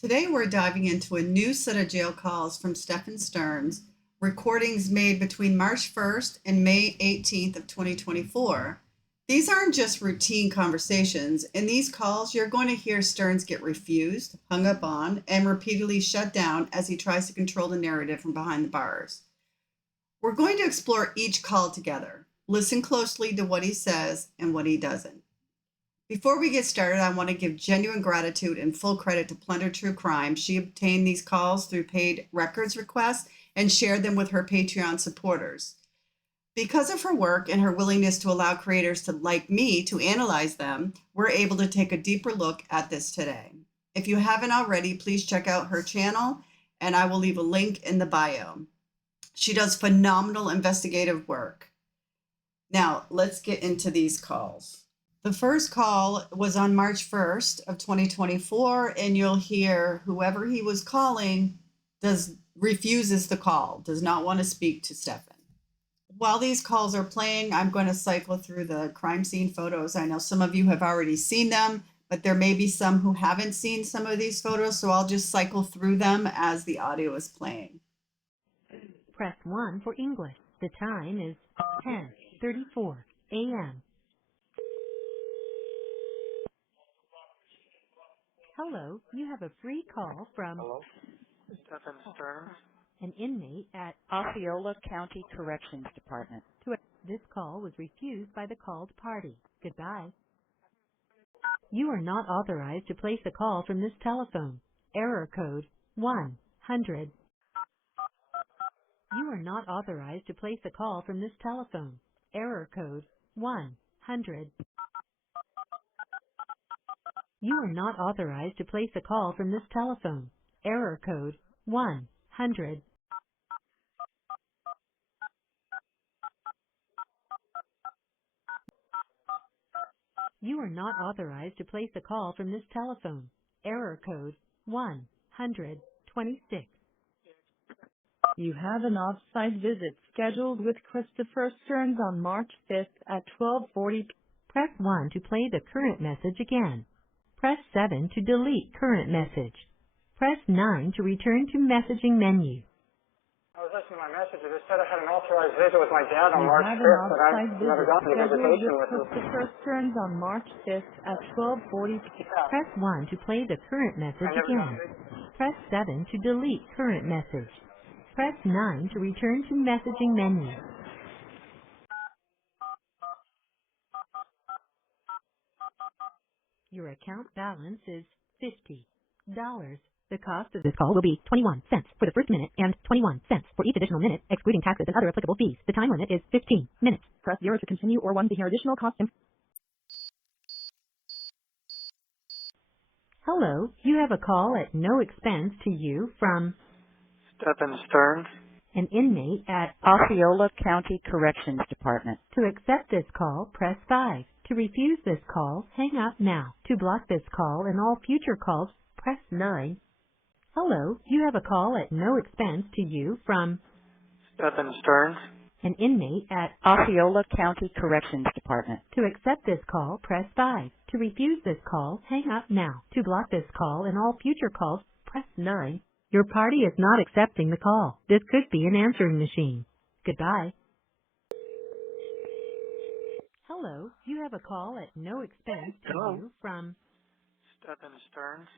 Today we're diving into a new set of jail calls from Stephan Sterns, recordings made between March 1st and May 18th of 2024. These aren't just routine conversations. In these calls, you're going to hear Sterns get refused, hung up on, and repeatedly shut down as he tries to control the narrative from behind the bars. We're going to explore each call together. Listen closely to what he says and what he doesn't. Before we get started, I want to give genuine gratitude and full credit to Plunder True Crime. She obtained these calls through paid records requests and shared them with her Patreon supporters. Because of her work and her willingness to allow creators like me to analyze them, we're able to take a deeper look at this today. If you haven't already, please check out her channel, and I will leave a link in the bio. She does phenomenal investigative work. Now, let's get into these calls. The first call was on March 1st of 2024, and you'll hear whoever he was calling refuses the call, does not want to speak to Stephan. While these calls are playing, I'm going to cycle through the crime scene photos. I know some of you have already seen them, but there may be some who haven't seen some of these photos, so I'll just cycle through them as the audio is playing. Press 1 for English. The time is 10:34 a.m. Hello, you have a free call from Hello? Stephan Sterns. an inmate at Osceola County Corrections Department. This call was refused by the called party. Goodbye. You are not authorized to place a call from this telephone. Error code 100. You are not authorized to place a call from this telephone. Error code 100. You are not authorized to place a call from this telephone. Error code 100. You are not authorized to place a call from this telephone. Error code 126. You have an off-site visit scheduled with Christopher Sterns on March 5th at 12:40 p.m. Press 1 to play the current message again. Press 7 to delete current message. Press 9 to return to messaging menu. I was listening to my message. It said I had an authorized visit with my dad on You March have an 5th, but off-site I've never visit gotten a scheduled visitation with with him. Christopher Sterns on March 5th at 12:40 p.m. Press 1 to play the current I message never got again. it. Press 7 to delete current message. Press 9 to return to messaging menu. Your account balance is $50. The cost of this call will be 21 cents for the first minute and 21 cents for each additional minute, excluding taxes and other applicable fees. The time limit is 15 minutes. Press 0 to continue or 1 to hear additional cost information. Hello, you have a call at no expense to you from Stephan Sterns. an inmate at Osceola County Corrections Department. To accept this call, press 5. To refuse this call, hang up now. To block this call and all future calls, press 9. Hello, you have a call at no expense to you from Stephan Sterns. an inmate at Osceola County Corrections Department. To accept this call, press 5. To refuse this call, hang up now. To block this call and all future calls, press 9. Your party is not accepting the call. This could be an answering machine. Goodbye. Hello, you have a call at no expense to Hello? you from Stephan Sterns.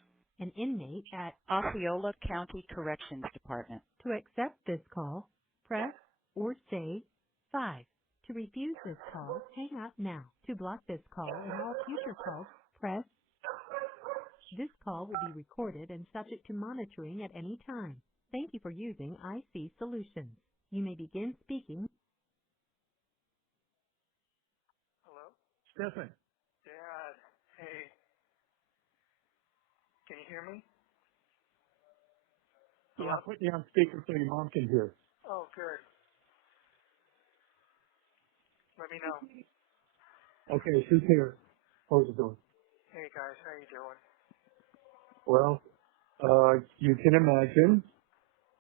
an inmate at Osceola County Corrections Department. To accept this call, press or say 5. To refuse this call, hang up now. To block this call and all future calls, press. This call will be recorded and subject to monitoring at any time. Thank you for using IC Solutions. You may begin speaking. Hello? Stephan, Dad. Hey. Can you hear me? yeah, put you on speaker so your mom can hear. Oh, good. Let me know. Okay, she's here. How's it doing? Hey, guys. How you doing? Well, you can imagine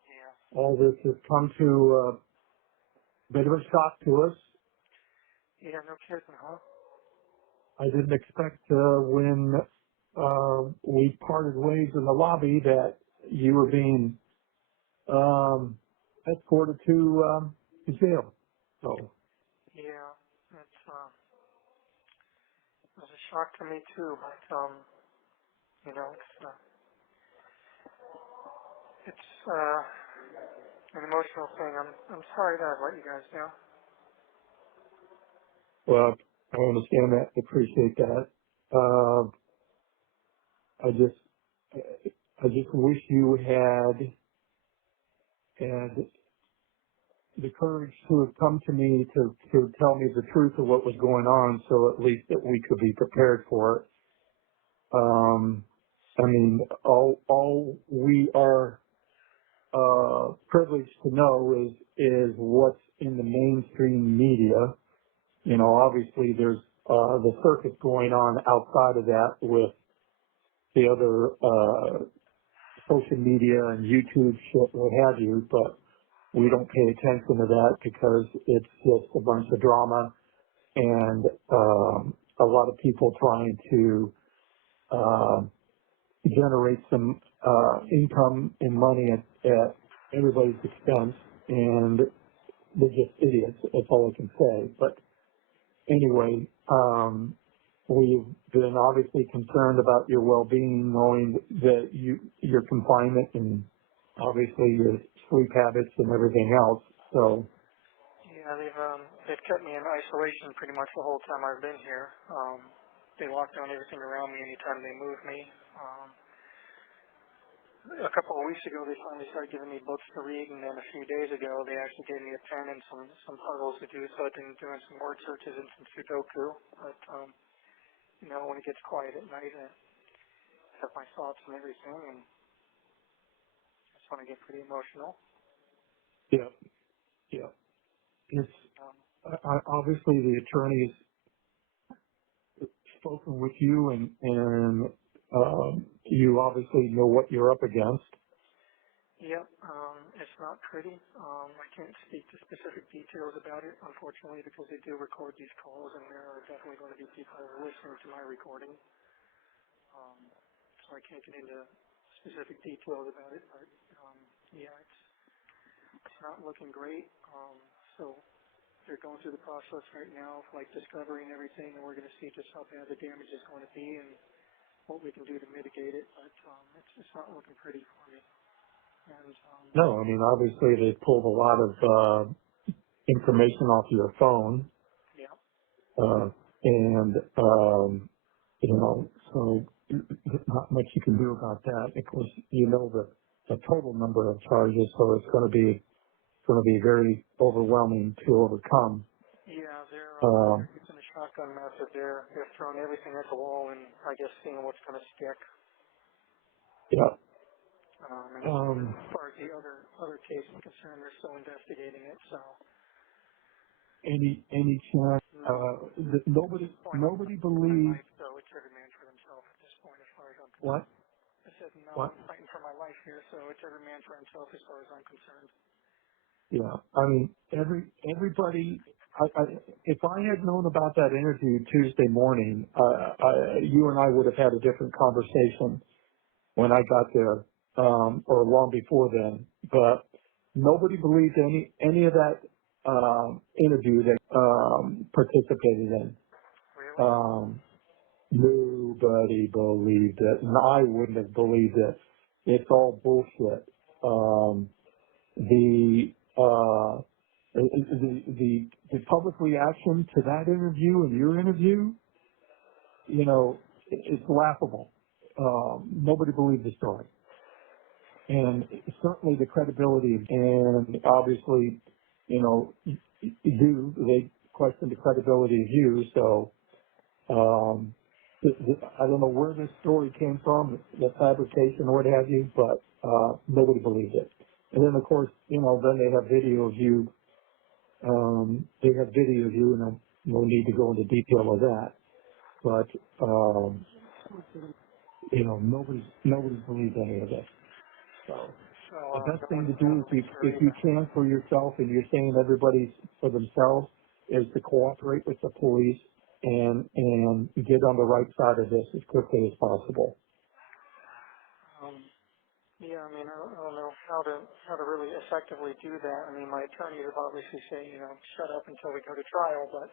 Yeah. all this has come to a bit of a shock to us. Yeah, no kidding, huh? I didn't expect when we parted ways in the lobby that you were being escorted to jail. So, Yeah, it was a shock to me too, but you know, it's an emotional thing. I'm sorry that I've let you guys down. well, I understand that, appreciate that. I just wish you had the courage to have come to me to tell me the truth of what was going on, so at least that we could be prepared for it. I mean, all we are privileged to know is what's in the mainstream media. You know, obviously there's the circuit going on outside of that with the other social media and YouTube shit, what have you, but we don't pay attention to that because it's just a bunch of drama and a lot of people trying to generate some income and money at everybody's expense, and they're just idiots. That's all I can say. But anyway, we've been obviously concerned about your well-being, knowing that your confinement and obviously your sleep habits and everything else. So, Yeah, they've kept me in isolation pretty much the whole time I've been here. They lock down everything around me anytime they move me. A couple of weeks ago, they finally started giving me books to read, and then a few days ago, they actually gave me a pen and some puzzles to do. So I've been doing some word searches and some Sudoku. But you know, when it gets quiet at night, I have my thoughts and everything, and I just want to get pretty emotional. yeah, yeah. It's Um, obviously the attorney's spoken with you, and you obviously know what you're up against. Yep, it's not pretty. I can't speak to specific details about it, unfortunately, because they do record these calls, and there are definitely going to be people listening to my recording. So I can't get into specific details about it, but yeah, it's not looking great. So they're going through the process right now of like discovering everything, and we're going to see just how bad the damage is going to be and what we can do to mitigate it. But it's not looking pretty for me. And No, I mean obviously they pulled a lot of information off your phone, yeah, and you know, so not much you can do about that. Of course, you know the total number of charges, so it's going to be very overwhelming to overcome. yeah, Um, they're using a shotgun method. They're throwing everything at the wall, and I guess seeing what's going to stick. yeah. And as far as the other case is concerned, they're still investigating it. So Any chance? no, That at nobody this point, I'm nobody fighting for my believes life. So it's every man for himself at this point, as far as I'm what concerned. I said no, what? I'm fighting for my life here. So it's every man for himself, as far as I'm concerned. Yeah, I mean everybody. If I had known about that interview Tuesday morning, you and I would have had a different conversation when I got there, or long before then. But nobody believed any of that interview that participated in. Really? Um, Nobody believed it, and I wouldn't have believed it. It's all bullshit. The the public reaction to that interview and your interview, you know, it's laughable. Nobody believed the story, and certainly the credibility, and obviously, you know, they questioned the credibility of you. So I don't know where this story came from, the fabrication or what have you, but nobody believed it. And then of course, you know, then they have video of you. And no need to go into detail of that. But you know, nobody's believed any of it. So So the best no thing one, to no do one believes her if you either. can for yourself, and you're saying everybody's for themselves, is to cooperate with the police and get on the right side of this as quickly as possible. Yeah, I mean, I don't know how to really effectively do that. I mean, my attorney would obviously say, shut up until we go to trial, but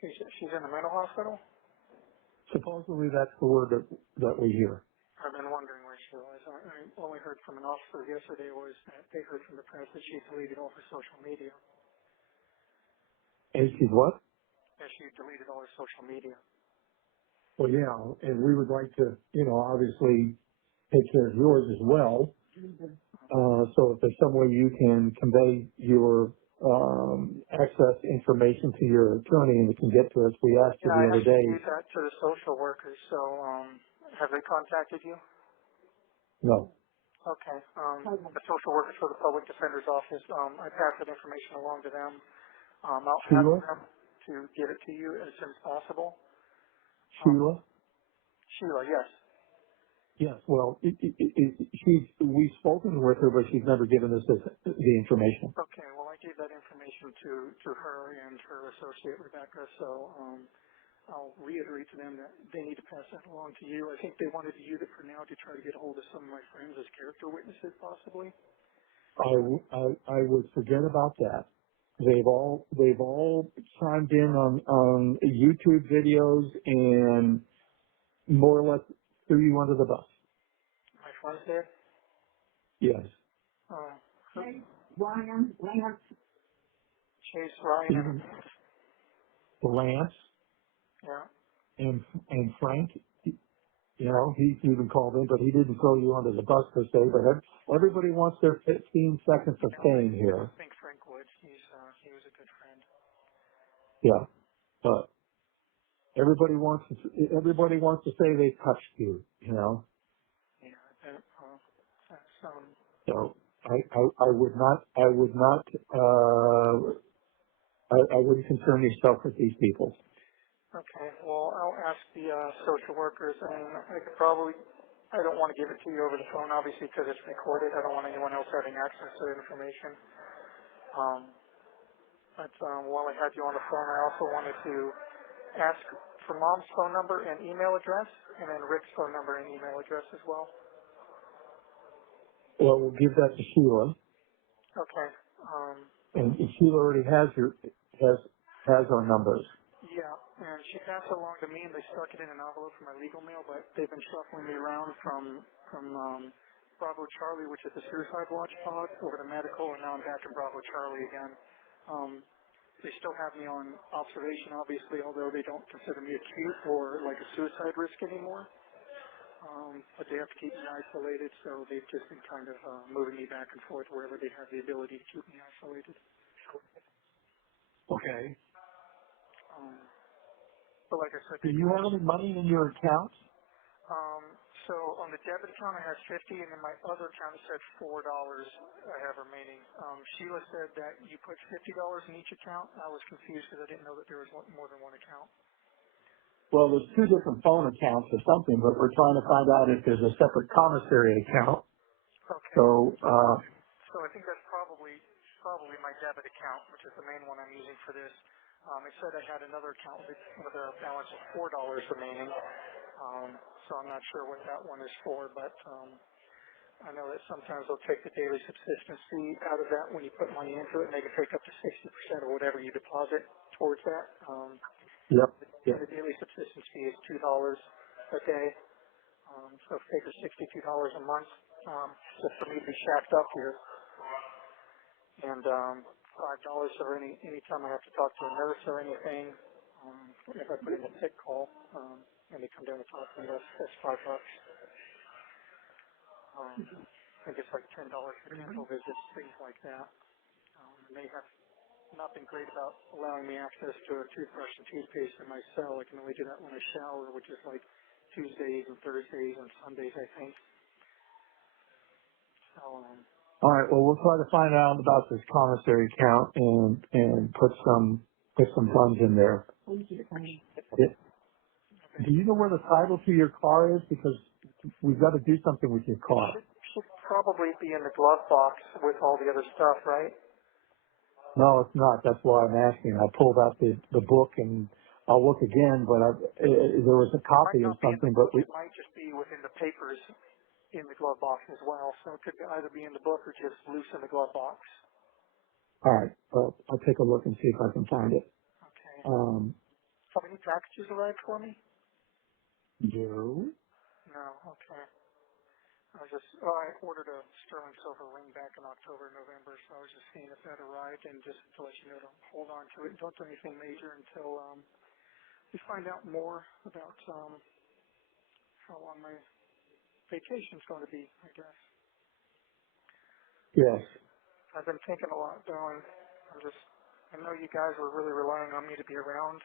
she's in the mental hospital. Supposedly that's the word that we hear. I've been wondering where she was. I only heard from an officer yesterday was that they heard from the press that she deleted all her social media. And she's what? That she deleted all her social media. Well, yeah, and we would like to, obviously take care of yours as well. So if there's some way you can convey your access information to your attorney and it can get to us, we asked you Yeah, the I other actually day. gave that to the social workers. So have they contacted you? No. Okay. The social workers for the public defender's office, I passed that information along to them. I'll ask Sheila? them to get it to you as soon as possible. Sheila? Sheila, yes. Yes. Well, we've spoken with her, but she's never given us the information. Okay. Well, I gave that information to her and her associate Rebecca. So I'll reiterate to them that they need to pass that along to you. I think they wanted to use it for now to try to get a hold of some of my friends as character witnesses, possibly. I would forget about that. They've all chimed in on YouTube videos and more or less threw you under the bus. My friends did. Yes. Chase, Ryan, and Even Lance yeah. and Frank, he even called in, but he didn't throw you under the bus per se. But everybody wants their 15 seconds of fame here. I think Frank would. He was a good friend. Yeah, but everybody wants to say they touched you. Yeah. That's So I wouldn't concern yourself with these people. okay. Well, I'll ask the social workers, and I don't want to give it to you over the phone, obviously, because it's recorded. I don't want anyone else having access to the information. But while I had you on the phone, I also wanted to ask for Mom's phone number and email address, and then Rick's phone number and email address as well. Well, we'll give that to Sheila, Okay. and Sheila already has our numbers. Yeah, and she passed it along to me, and they stuck it in an envelope for my legal mail, but they've been shuffling me around from Bravo Charlie, which is the suicide watch pod, over to medical, and now I'm back in Bravo Charlie again. They still have me on observation, obviously, although they don't consider me acute or like a suicide risk anymore. But they have to keep me isolated, so they've just been kind of moving me back and forth wherever they have the ability to keep me isolated. Okay. But like I said, Do you have any money in your account? so on the debit account I have 50, and then my other account said $4 I have remaining. Sheila said that you put $50 in each account. I was confused because I didn't know that there was more than one account. Well, there's two different phone accounts or something, but we're trying to find out if there's a separate commissary account. Okay. So, So I think that's probably my debit account, which is the main one I'm using for this. It said I had another account with a balance of $4 remaining. So I'm not sure what that one is for, but I know that sometimes they'll take the daily subsistence fee out of that when you put money into it, and they can take up to 60% of whatever you deposit towards that. yep. And the daily subsistence fee is $2 a day. So figure $62 a month just for me to be shacked up here. And $5 for any time I have to talk to a nurse or anything. If I put in a sick call and they come down and talk to me, that's $5. I think it's like $10 for dental visits, things like that. And they have nothing great about allowing me access to a toothbrush and toothpaste in my cell. I can only do that when I shower, which is like Tuesdays and Thursdays and Sundays, I think. So, All right. Well, we'll try to find out about this commissary account and put some funds in there. Do you know where the title to your car is? Because we've got to do something with your car. should probably be in the glove box with all the other stuff, right? No, it's not. That's why I'm asking. I pulled out the book and I'll look again, but there was a It might copy of not be in the something, but book. It might just be within the papers in the glove box as well. So it could either be in the book or just loose in the glove box. all right. I'll take a look and see if I can find it. Okay. Um, How many packages arrived for me? Joe? No. Okay. I ordered a sterling silver ring back in October, November, so I was just seeing if that arrived and just to let you know to hold on to it. Don't do anything major until we find out more about how long my vacation's going to be, I guess. Yes. I've been thinking a lot, though, and I know you guys were really relying on me to be around,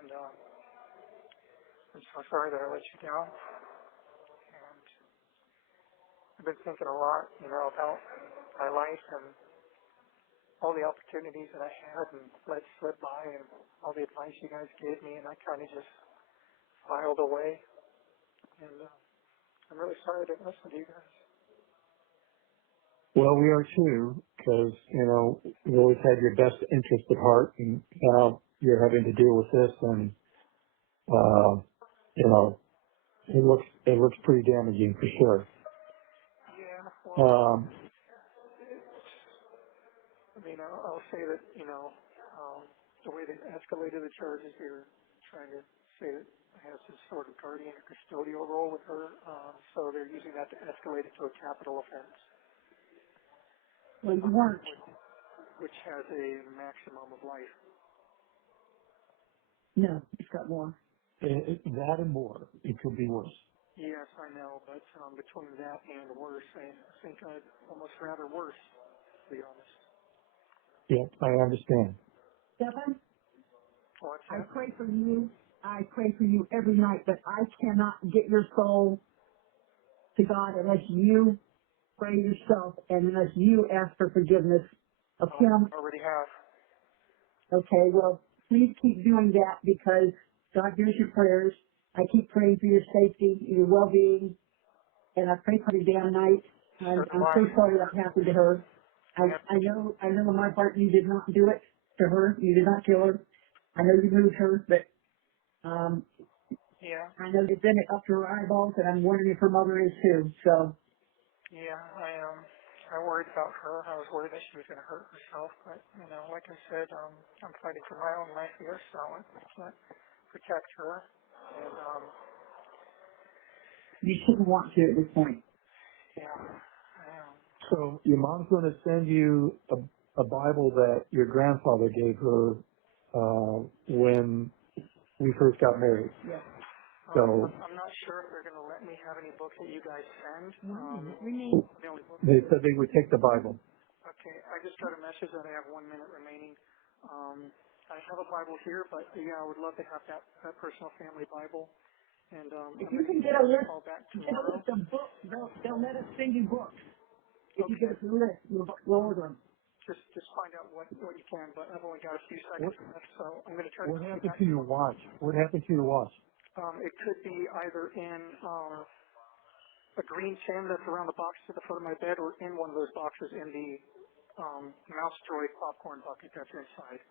and I'm so sorry that I let you down. And I've been thinking a lot, about my life and all the opportunities that I had and let slip by and all the advice you guys gave me, and I kind of just filed away. And I'm really sorry I didn't listen to you guys. Well, we are too, because, you always had your best interest at heart, and now you're having to deal with this, and, you know, it looks pretty damaging for sure. Yeah, well, Um, I'll say that, the way they escalated the charges, they were trying to say that I have some sort of guardian or custodial role with her, so they're using that to escalate it to a capital offense, Well, you weren't. which has a maximum of life. No, it's got more. that and more. It could be worse. Yes, I know, but between that and worse, I think I'd almost rather worse, to be honest. Yep, I understand. Stephan, What's I that? pray for you. I pray for you every night, but I cannot get your soul to God unless you pray yourself and unless you ask for forgiveness of him. I already have. Okay, well, please keep doing that because God hears your prayers. I keep praying for your safety, your well-being, and I pray for you day and night. So I'm do I. so sorry that happened to her. Yeah. I know in my heart you did not do it to her. You did not kill her. I know you moved her, but Yeah. I know you've been up to her eyeballs, and I'm wondering if her mother is too. So Yeah, I worried about her. I was worried that she was going to hurt herself, but like I said, I'm fighting for my own life here, so I can't protect her. And you shouldn't want to at this point. yeah, I am. So your mom's going to send you a Bible that your grandfather gave her when we first got married. Yes. So I'm not sure if they're going to let me have any books that you guys send. Remain. The only book. they said they would take the Bible. Okay, I just got a message that I have 1 minute remaining. I have a Bible here, but yeah, I would love to have that personal family Bible. And If I'm you going to can give get you a guys a list, call back get a tomorrow. list of books, they'll let us send you books. If you Okay. give us a list, we'll order them. Just find out what you can, but I've only got a few seconds What left, so I'm going to try to what call you happened back. to your watch? What happened to your watch? It could be either in a green tin that's around the box to the foot of my bed, or in one of those boxes in the mouse droid popcorn bucket that's inside.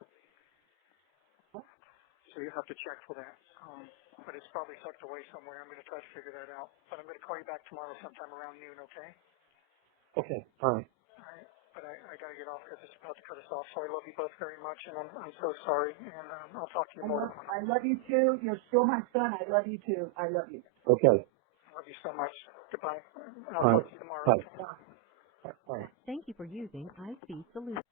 So you have to check for that. But it's probably tucked away somewhere. I'm going to try to figure that out. But I'm going to call you back tomorrow sometime around noon, okay? Okay, all right. All right. But I got to get off because it's about to cut us off. So I love you both very much, and I'm so sorry. And I'll talk to you more. I love you too. You're still my son. I love you too. I love you. Okay, I love you so much. Goodbye. I'll all talk right. to you tomorrow. Bye. Okay? All right. Thank you for using IC Solutions.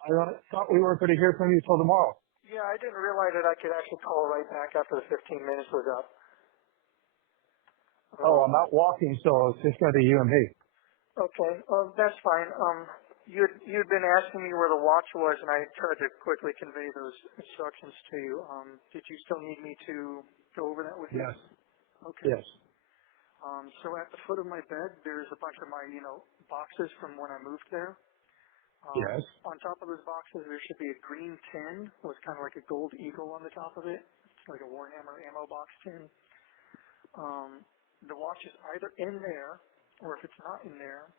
Thought we weren't going to hear from you till tomorrow. Yeah, I didn't realize that I could actually call right back after the 15 minutes was up. Oh, I'm out walking, so it's just going to be you and me. Okay, that's fine. You'd been asking me where the watch was, and I tried to quickly convey those instructions to you. Did you still need me to go over that with you? Yes. Okay. Yes. So at the foot of my bed, there's a bunch of my, boxes from when I moved there. Yes. On top of those boxes, there should be a green tin with kind of like a gold eagle on the top of it. It's like a Warhammer ammo box tin. The watch is either in there, or if it's not in there,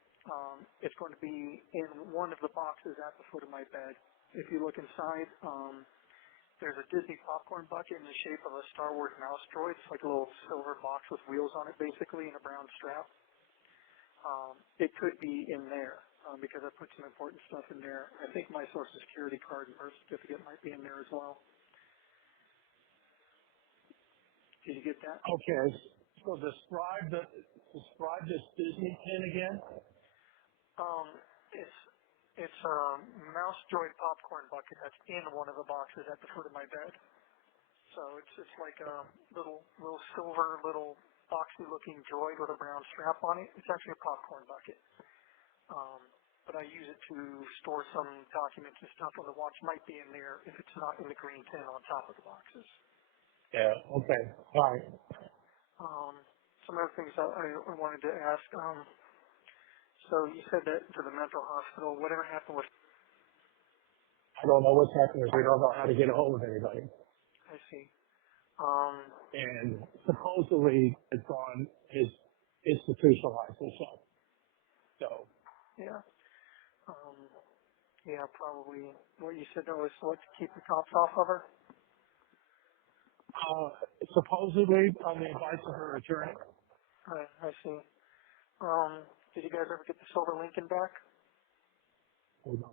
it's going to be in one of the boxes at the foot of my bed. if you look inside, there's a Disney popcorn bucket in the shape of a Star Wars mouse droid. It's like a little silver box with wheels on it, basically, and a brown strap. It could be in there because I put some important stuff in there. I think my Social Security card and birth certificate might be in there as well. Did you get that? Okay. So describe this Disney pin again. It's a mouse droid popcorn bucket that's in one of the boxes at the foot of my bed. So it's like a little silver boxy looking droid with a brown strap on it. It's actually a popcorn bucket. But I use it to store some documents and stuff, and the watch might be in there if it's not in the green tin on top of the boxes. Yeah. Okay. All right. Some other things I wanted to ask. So you said that to the mental hospital, whatever happened with, I don't know what's happening. We don't know how to get a hold of anybody. I see. And supposedly it's gone is institutionalized himself. So Yeah. Yeah, probably what you said though is what to keep the cops off of her. supposedly on the advice of her attorney. I see. Did you guys ever get the silver Lincoln back? Oh, no,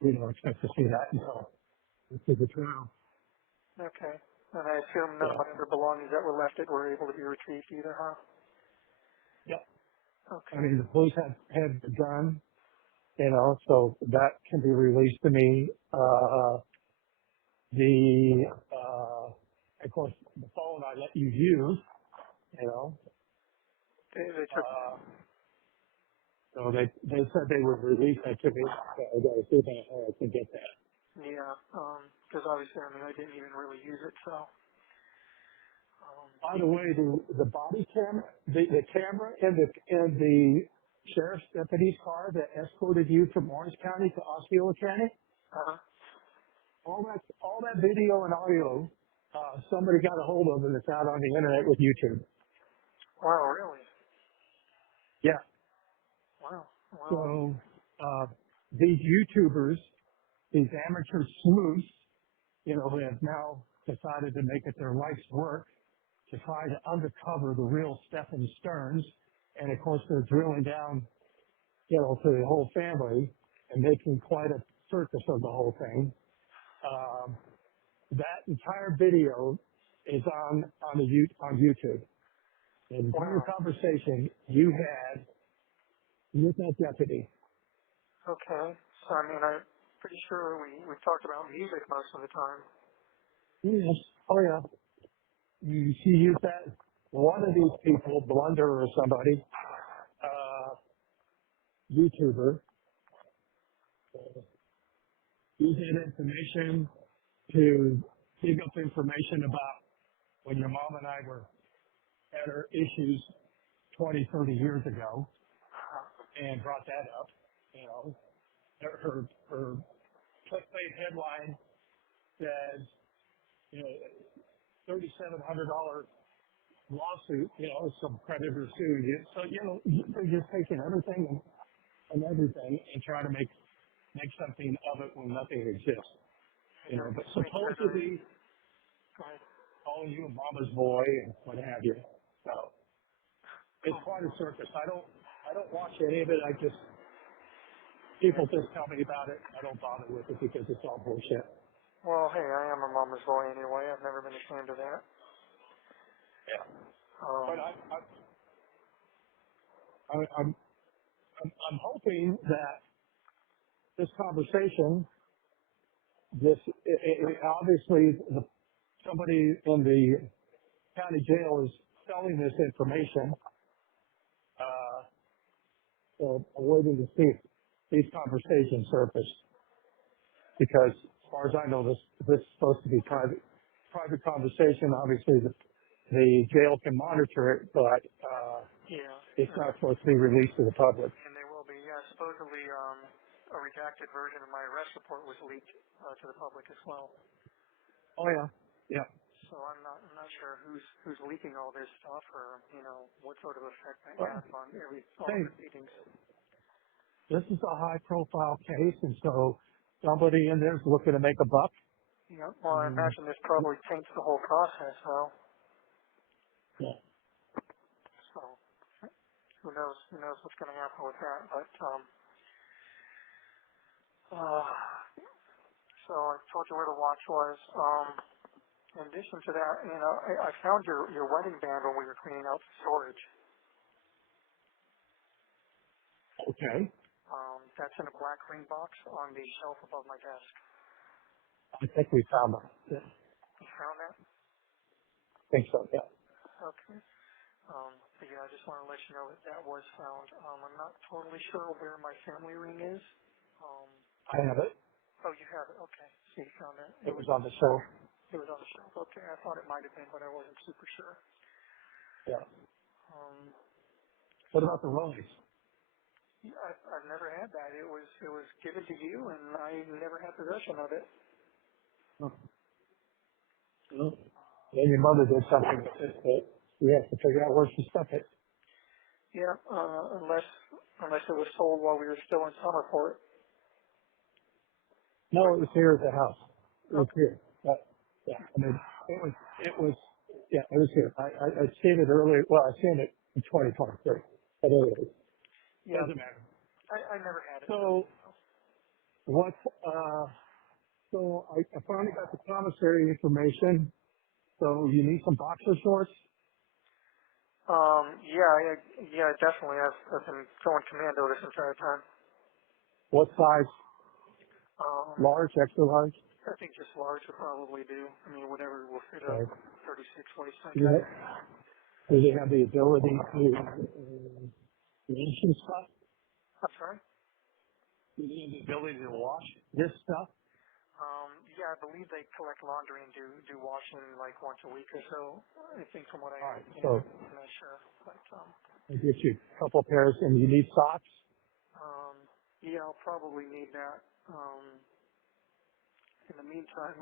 we don't expect to see that until after the trial. Okay. And I assume none of my other belongings that were left it were able to be retrieved either, huh? Yep. Okay. I mean, the police had the gun, so that can be released to me. Of course, the phone I let you use, They took. so they said they would release that to me. So I got to see how I can get that. Yeah. Because obviously, I didn't even really use it, so. By the way, the body camera, the camera in the sheriff's deputy's car that escorted you from Orange County to Osceola County, all that video and audio, somebody got a hold of and it's out on the internet with YouTube. Wow, really? Yeah. Wow. So these YouTubers, these amateur sleuths, who have now decided to make it their life's work to try to uncover the real Stephan Sterns, and of course they're drilling down, to the whole family and making quite a circus of the whole thing. That entire video is on YouTube. And during the conversation you had with that deputy. Okay. So, I'm pretty sure we talked about music most of the time. Yes. Oh yeah. She used that. One of these people, Blunder or somebody, YouTuber, used that information to dig up information about when your mom and I had our issues 20, 30 years ago, and brought that up. Her clickbait headline says, $3,700 lawsuit, some creditor sued you. So, they're just taking everything and everything and trying to make something of it when nothing exists. But supposedly calling you a mama's boy and what have you. So it's quite a circus. I don't watch any of it. People just tell me about it. I don't bother with it because it's all bullshit. Well, hey, I am a mama's boy anyway. I've never been ashamed of that. Yeah. But I'm hoping that this conversation, obviously somebody in the county jail is selling this information. So I'm waiting to see if these conversations surface, because as far as I know, this is supposed to be private conversation. Obviously, the jail can monitor it, but it's not supposed to be released to the public. And they will be. Yeah, supposedly a redacted version of my arrest report was leaked to the public as well. Oh yeah, yeah. So I'm not sure who's leaking all this stuff, or what sort of effect that has on all the proceedings. This is a high-profile case, and so somebody in there's looking to make a buck. Yeah, well, I imagine this probably taints the whole process, though. Yeah. So, who knows what's going to happen with that. But, so I told you where the watch was. In addition to that, I found your wedding band when we were cleaning out the storage. Okay. That's in a black ring box on the shelf above my desk. I think we found them. Yeah. You found that? I think so, yeah. Okay. But yeah, I just want to let you know that that was found. I'm not totally sure where my family ring is. I have it. Oh, you have it. Okay. So you found that. It was on the shelf. It was on the shelf. Okay. I thought it might have been, but I wasn't super sure. Yeah. Um, What about the Rollies? yeah, I've never had that. It was given to you, and I never had possession of it. Oh. No. Then your mother did something with it, but we have to figure out where she stuck it. Yeah, unless it was sold while we were still in Summerport. No, it was here at the house. It was Okay. here. Yeah. I mean, it was here. I seen it earlier. Well, I seen it in 2023. But anyway, Yeah, doesn't matter. I never had it. So what, so I finally got the commissary information. So you need some boxer shorts? Yeah, definitely. I've been going commando this entire time. What size? Um, Large, extra large? I think just large would probably do. I mean, whatever will fit a Okay. 36 waist, I Do guess. they have the ability to wash and stuff? I'm sorry? Do they have the ability to wash this stuff? Yeah, I believe they collect laundry and do washing like once a week or so. I think from what I All right. understand. So I'm not sure. But, I get you a couple pairs, and you need socks. um, yeah, I'll probably need that. In the meantime,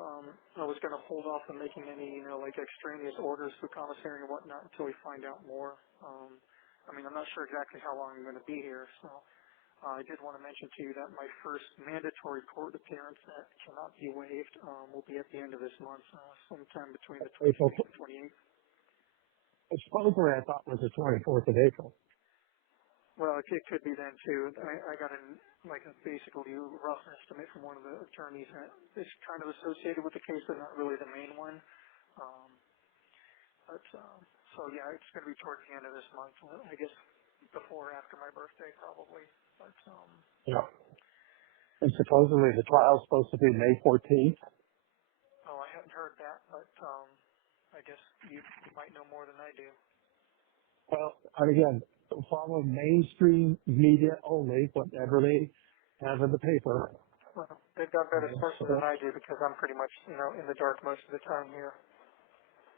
I was going to hold off on making any, like extraneous orders for commissary and whatnot until we find out more. I mean, I'm not sure exactly how long I'm going to be here, so I did want to mention to you that my first mandatory court appearance that cannot be waived will be at the end of this month, sometime between the April. 26th and 28th. Supposedly I thought was the 24th of April. Well, it could be then too. I got a basically rough estimate from one of the attorneys that is kind of associated with the case, but not really the main one. Um, so yeah, it's going to be towards the end of this month. I guess before or after my birthday probably. But Yeah. And supposedly the trial's supposed to be May 14th. oh, I haven't heard that, but I guess you might know more than I do. Well, and again, follow mainstream media only, whatever they have in the paper. Well, they've got better sources So, than I do because I'm pretty much in the dark most of the time here.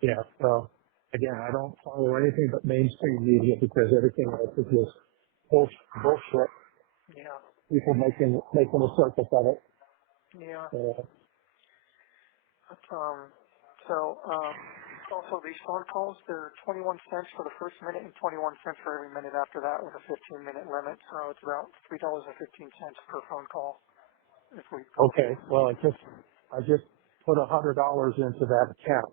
yeah, so again, I don't follow anything but mainstream media because everything else is just bullshit. Yeah, People making a circus of it. yeah. Uh, But, also these phone calls, they're 21 cents for the first minute and 21 cents for every minute after that with a 15-minute limit. So it's about $3.15 per phone call if we go okay, well, I just put $100 into that account.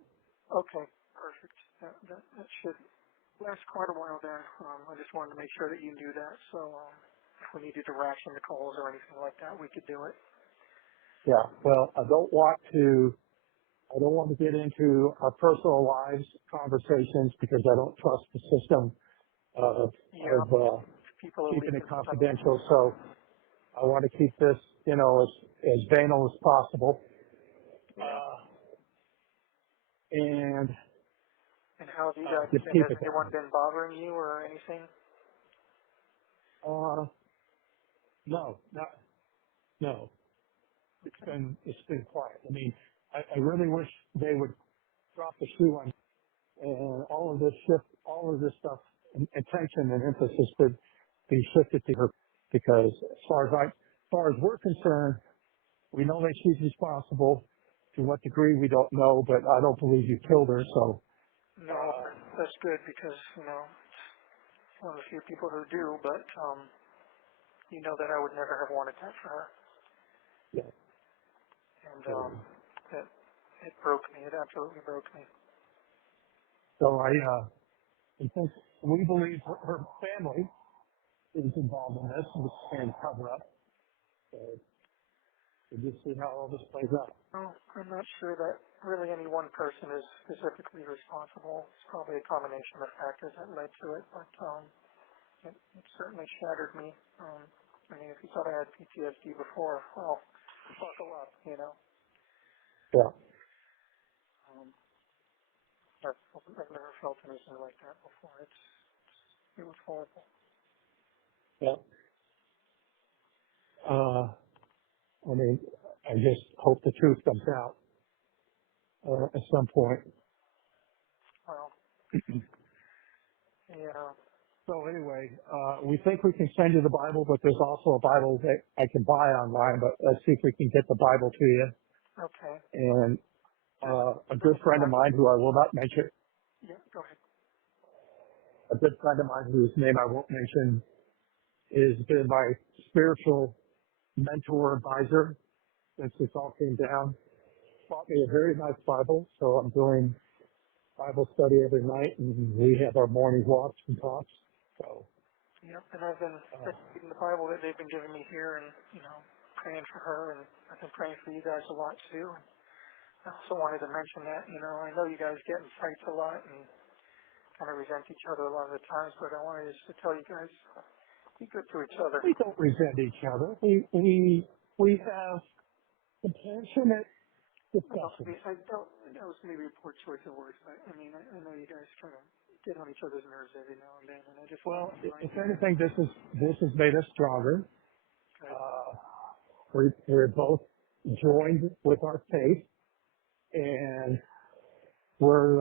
Okay, perfect. That should last quite a while then. I just wanted to make sure that you knew that. So if we needed to ration the calls or anything like that, we could do it. Yeah, well, I don't want to get into our personal lives conversations because I don't trust the system of Yeah, people are keeping it leaking stuff. confidential. So I want to keep this, as banal as possible. Yeah. And And how have you guys just been? keep Has it that anyone way. been bothering you or anything? Uh, no, no. Okay. It's been quiet. I mean, I really wish they would drop the shoe on and all of this stuff, and attention and emphasis could be shifted to her because as far as we're concerned, we know that she's responsible. To what degree we don't know, but I don't believe you killed her. So No, that's good because, it's one of the few people who do, but you know that I would never have wanted that for her. yeah. and it broke me. It absolutely broke me. So I think we believe her family is involved in this and cover up. So we'll just see how all this plays out. Well, I'm not sure that really any one person is specifically responsible. It's probably a combination of factors that led to it, but it certainly shattered me. I mean, if you thought I had PTSD before, well, buckle up, you know. Yeah. I've never felt anything like that before. It was horrible. Yeah. I mean, I just hope the truth comes out at some point. Well, yeah. So anyway, we think we can send you the Bible, but there's also a Bible that I can buy online, but let's see if we can get the Bible to you. Okay. And a good friend of mine who I will not mention, Yeah, go ahead. a good friend of mine whose name I won't mention, is been my spiritual mentor advisor since this all came down. Bought me a very nice Bible, so I'm doing Bible study every night, and we have our morning walks and talks. So, Yep, and I've been reading the Bible that they've been giving me here, and praying for her, and I've been praying for you guys a lot too. And I also wanted to mention that I know you guys get in fights a lot and kind of resent each other a lot of the times, but I wanted just to tell you guys, be good to each other. we don't resent each other. We have compassionate discussions. That was maybe a poor choice of words, but I mean, I know you guys kind of get on each other's nerves every now and then, and I just Well, wanted to remind if you. anything, this has made us stronger. Good. We're both joined with our faith, and we're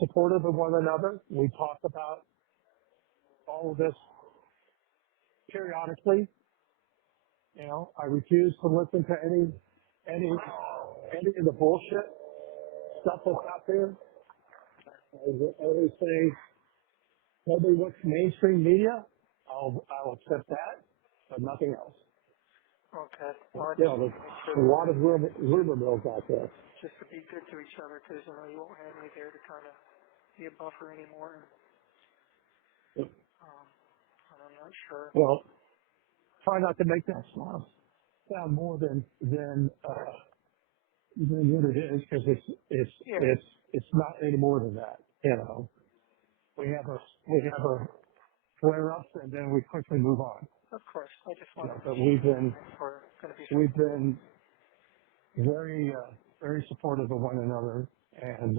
supportive of one another. We talk about all of this periodically. I refuse to listen to any of the bullshit stuff that's out there. I always say, nobody wants mainstream media. I'll accept that, but nothing else. Okay. Well, I There's just want to make sure a lot of rumor mills out there. just to be good to each other, because you won't have me there to kind of be a buffer anymore. And, and I'm not sure. Well, try not to make that sound more than what it is, because it's not any more than that. We have our flare ups, and then we quickly move on. Of course, I just want to. But we've been We're going to be. very supportive of one another, and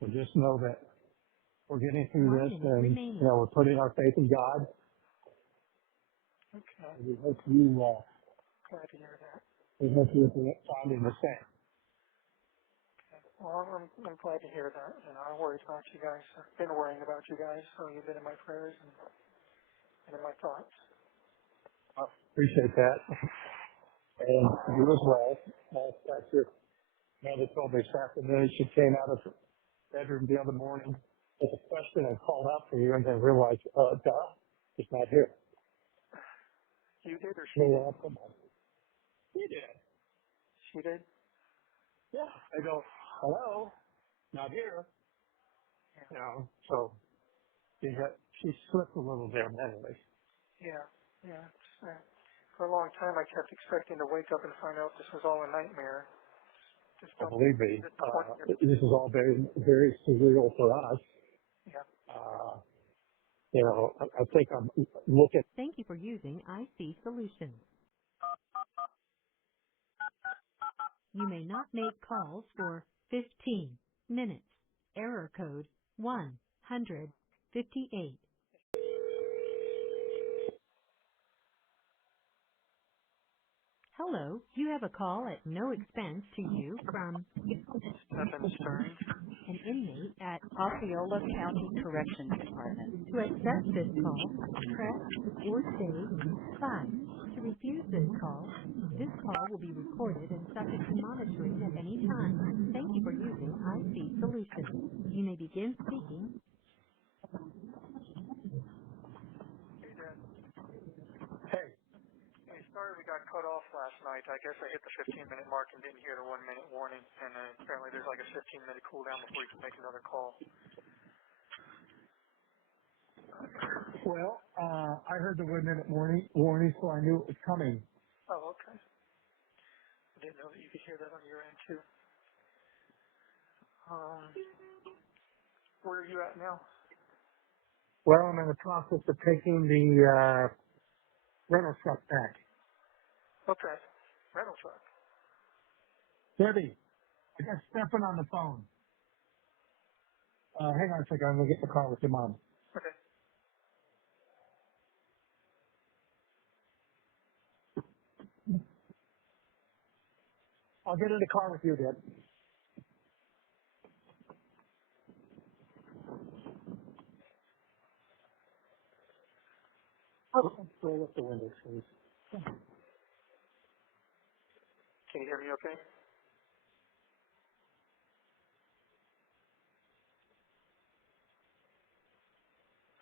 we just know that we're getting through 1 this, minute and remaining. we're putting our faith in God. Okay. And we hope you Glad to hear that. are finding the same. Okay. Well, I'm glad to hear that. I worried about you guys. I've been worrying about you guys, so you've been in my prayers and in my thoughts. Appreciate that. And you as well. That's your Amanda told me this afternoon. She came out of her bedroom the other morning with a question and called out for you, and then realized, he's not here. You did or she did? Come on. He did. She did? Yeah. I go, hello, not here. Yeah. So she slipped a little there mentally. Yeah. Yeah. For a long time, I kept expecting to wake up and find out this was all a nightmare. Just don't. Believe me, Just don't want to. this is all very, very surreal for us. Yeah. I think I'm looking. Thank you for using IC Solutions. You may not make calls for 15 minutes. Error code 158. Hello, you have a call at no expense to you from Stephan Sterns. an inmate at. Osceola County Corrections Department. To accept this call, press or say 5. To refuse this call will be recorded and subject to monitoring at any time. Thank you for using IC Solutions. You may begin speaking. Hey, Dad. Hey, Hey, sorry we got cut off last night. I guess I hit the 15-minute mark and didn't hear the 1-minute warning, and apparently there's like a 15-minute cooldown before you can make another call. Well, I heard the 1-minute warning, so I knew it was coming. Oh, okay. I didn't know that you could hear that on your end, too. Where are you at now? Well, I'm in the process of taking the rental truck back. Okay. Rental truck. Debbie, I got Stephan on the phone. Hang on a second. I'm going to get in the car with your mom. Okay. I'll get in the car with you, Deb. Oh, roll up the windows, please. Can you hear me okay?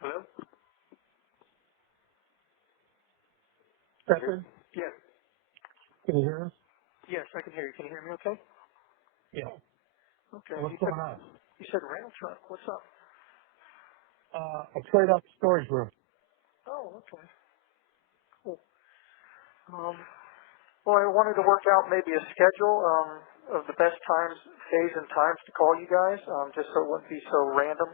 Hello? Stephan, Yes. can you hear us? Yes, I can hear you. Can you hear me okay? Yeah. Okay. What's going on? You said rental truck. What's up? I cleared out the storage room. Oh, okay. Cool. Well, I wanted to work out maybe a schedule of the best times, days and times to call you guys, just so it wouldn't be so random.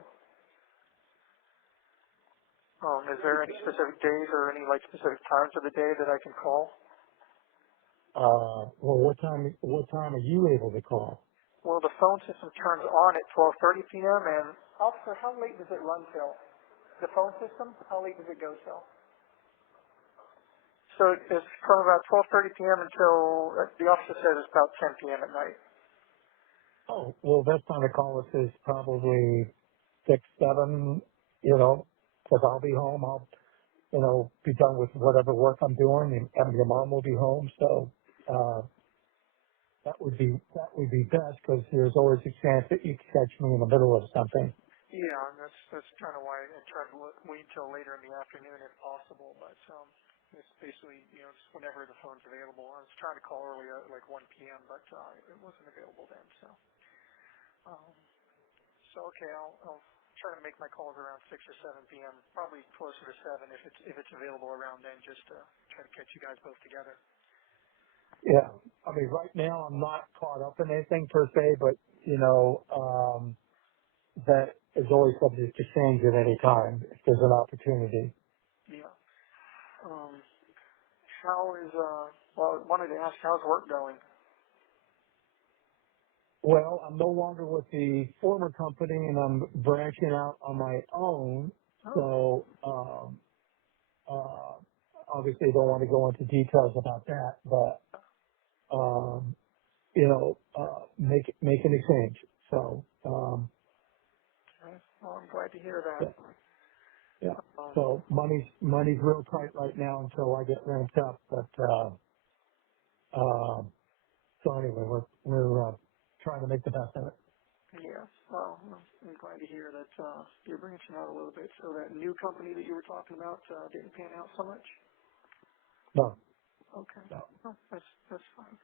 Is there any specific days or any like specific times of the day that I can call? Well, what time are you able to call? Well, the phone system turns on at 12:30 p.m. and officer, how late does it run till? The phone system, how late does it go till? So it's from about 12:30 p.m. until the officer says it's about 10 p.m. at night. Oh, well, best time to call us is probably 6, 7, because I'll be home. I'll, be done with whatever work I'm doing, and your mom will be home. So, that would be best because there's always a chance that you can catch me in the middle of something. Yeah, and that's kind of why I tried to wait until later in the afternoon if possible. But it's basically just whenever the phone's available. I was trying to call earlier at like 1 p.m. but it wasn't available then. So okay, I'll try to make my calls around 6 or 7 p.m. Probably closer to 7 if it's available around then, just to try to catch you guys both together. Yeah. I mean, right now I'm not caught up in anything per se, but, that is always subject to change at any time if there's an opportunity. Yeah. How is well, I wanted to ask how's work going? Well, I'm no longer with the former company and I'm branching out on my own. So, obviously don't want to go into details about that, but, making a change. So, Okay. Well, I'm glad to hear yeah, that. yeah. Um, So money's real tight right now until I get ramped up, but, so anyway, we're trying to make the best of it. Yeah. Well, I'm glad to hear that you're branching out a little bit. So that new company that you were talking about didn't pan out so much. No, Okay. no. Well, that's fine.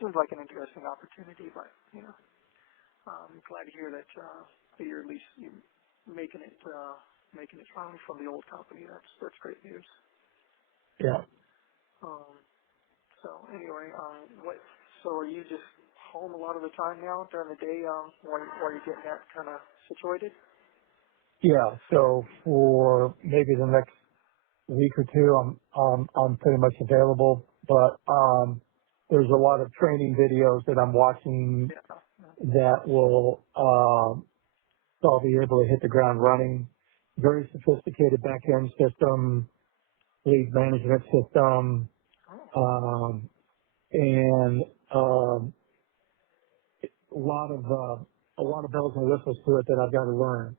Seems like an interesting opportunity, but I'm glad to hear that you're at least making it finally from the old company. That's great news. Yeah. Um, so anyway, what? So are you just home a lot of the time now during the day while you're getting that kind of situated? Yeah. So for maybe the next week or two, I'm pretty much available, but, there's a lot of training videos that I'm watching Yeah. that will, so I'll be able to hit the ground running. Very sophisticated back-end system, lead management system, Oh, um, and, a lot of bells and whistles to it that I've got to learn,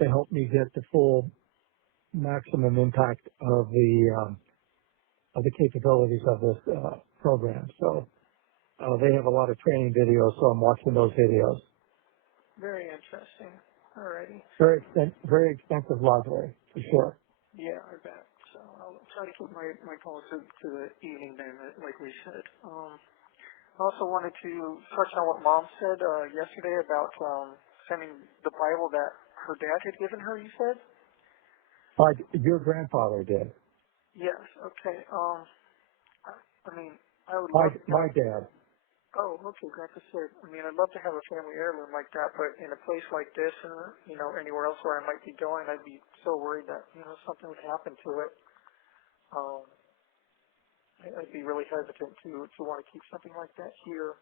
to help me get the full maximum impact of the capabilities of this, program. So, they have a lot of training videos, so I'm watching those videos. very interesting. Alrighty. Very extensive library, for sure. Yeah, I bet. So I'll try to keep my calls to the evening then, like we said. I also wanted to touch on what Mom said yesterday about sending the Bible that her dad had given her, you said? Your grandfather did. Yes, okay. I mean, I would My love to my have, dad. oh, okay, Grandpa said, I mean, I'd love to have a family heirloom like that, but in a place like this or, anywhere else where I might be going, I'd be so worried that, something would happen to it. Um, I'd be really hesitant to want to keep something like that here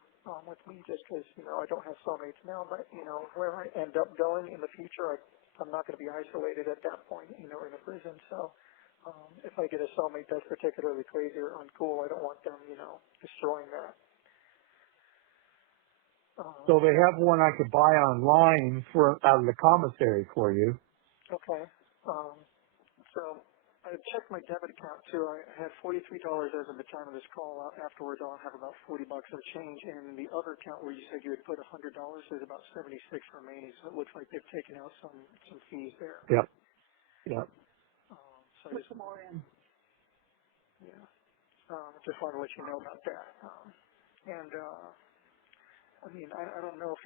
with me just because, I don't have soulmates now, but, where I end up going in the future, I'm not going to be isolated at that point, in a prison. So if I get a soulmate that's particularly crazy or uncool, I don't want them, destroying that. So they have one I could buy online out of the commissary for you. Okay. So I checked my debit account too. I had $43 as of the time of this call. Afterwards, I'll have about $40 of change. And the other account where you said you had put $100, there's about 76 remaining. So it looks like they've taken out some fees there. Yep. Yep. So I just just want to let you know about that. I mean, I don't know if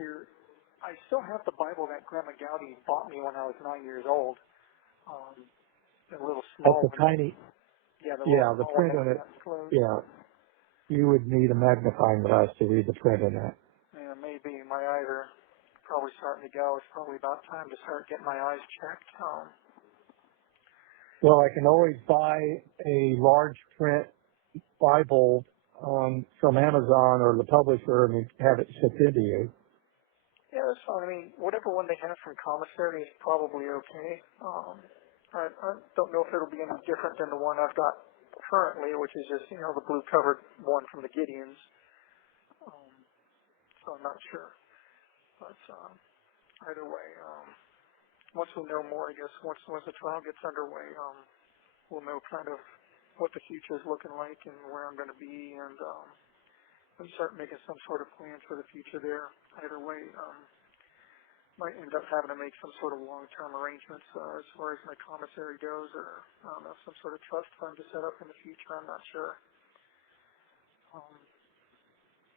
I still have the Bible that Grandma Gowdy bought me when I was 9 years old. The little That's small a one. tiny. Yeah, the little Yeah, the small one print that on it. that's closed. Yeah, you would need a magnifying glass to read the print on that. Yeah, maybe my eyes are probably starting to go. It's probably about time to start getting my eyes checked. Well, I can always buy a large print Bible from Amazon or the publisher and have it shipped into you. Yeah, that's fine. I mean, whatever one they have from commissary is probably okay. I don't know if it'll be any different than the one I've got currently, which is just, the blue covered one from the Gideons. So I'm not sure. But either way, once we know more, I guess, once the trial gets underway, we'll know kind of what the future is looking like and where I'm going to be, and we start making some sort of plan for the future there. Either way, might end up having to make some sort of long-term arrangements as far as my commissary goes, or some sort of trust fund to set up in the future. I'm not sure,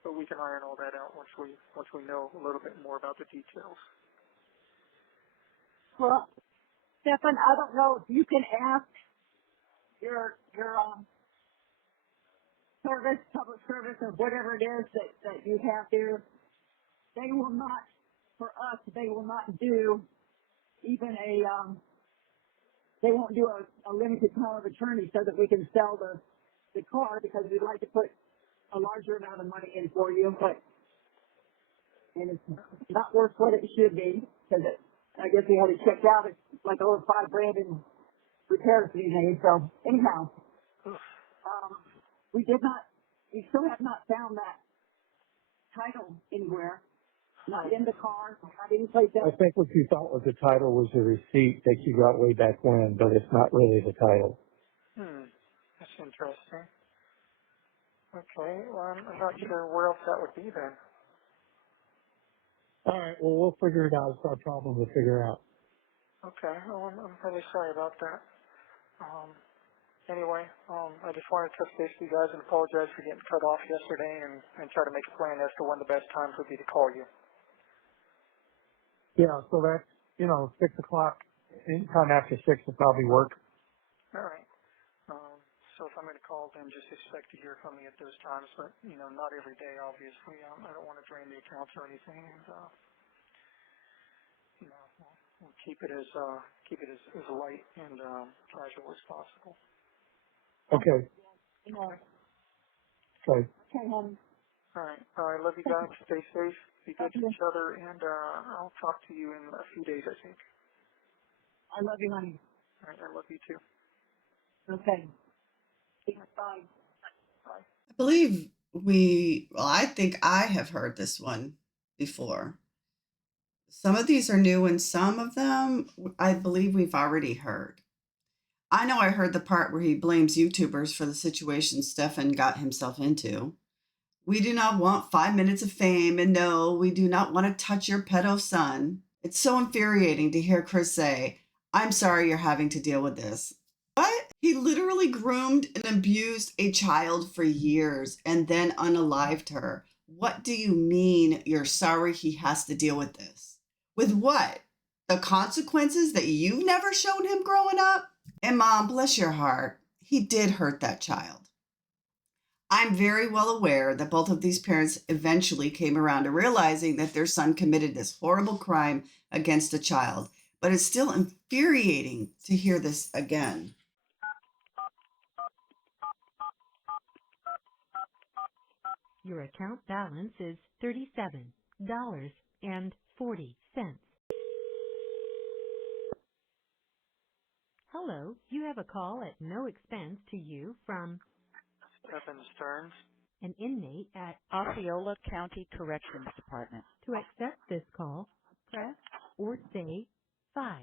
but we can iron all that out once we know a little bit more about the details. Well, Stephan, I don't know if you can ask your public service, or whatever it is that you have there. They will not, for us, they will not do even they won't do a limited power of attorney so that we can sell the car, because we'd like to put a larger amount of money in for you, and it's not worth what it should be, because I guess we had it checked out. It's like over $5,000 in repairs to be made. So anyhow, we still have not found that title anywhere. Not in the car, not any place I else. think what you thought was the title was the receipt that you got way back when, but it's not really the title. That's interesting. Okay, well, I'm not sure where else that would be then. All right, well, we'll figure it out. It's our problem to figure out. Okay, well, I'm really sorry about that. Anyway, I just wanted to touch base with you guys and apologize for getting cut off yesterday, and try to make a plan as to when the best times would be to call you. Yeah, so that's, 6 o'clock, anytime after 6 will probably work. All right. So if I'm going to call, then just expect to hear from me at those times, but, not every day, obviously. I don't want to drain the accounts or anything, and, we'll keep it as light and casual as possible. Okay. Okay. Okay. Okay, honey. All right. I love you guys. Stay safe. Be good to each other, and I'll talk to you in a few days, I think. I love you, honey. All right. I love you too. Okay. Bye. Bye. I believe I think I have heard this one before. Some of these are new, and some of them I believe we've already heard. I know I heard the part where he blames YouTubers for the situation Stephan got himself into. We do not want 5 minutes of fame, and no, we do not want to touch your pedo son. It's so infuriating to hear Chris say, I'm sorry you're having to deal with this. What? He literally groomed and abused a child for years and then unalived her. What do you mean you're sorry he has to deal with this? With what? The consequences that you've never shown him growing up? And Mom, bless your heart, he did hurt that child. I'm very well aware that both of these parents eventually came around to realizing that their son committed this horrible crime against a child, but it's still infuriating to hear this again. Your account balance is $37.40. Hello, you have a call at no expense to you from Stephan Sterns. an inmate at Osceola County Corrections Department. To accept this call, press or say 5.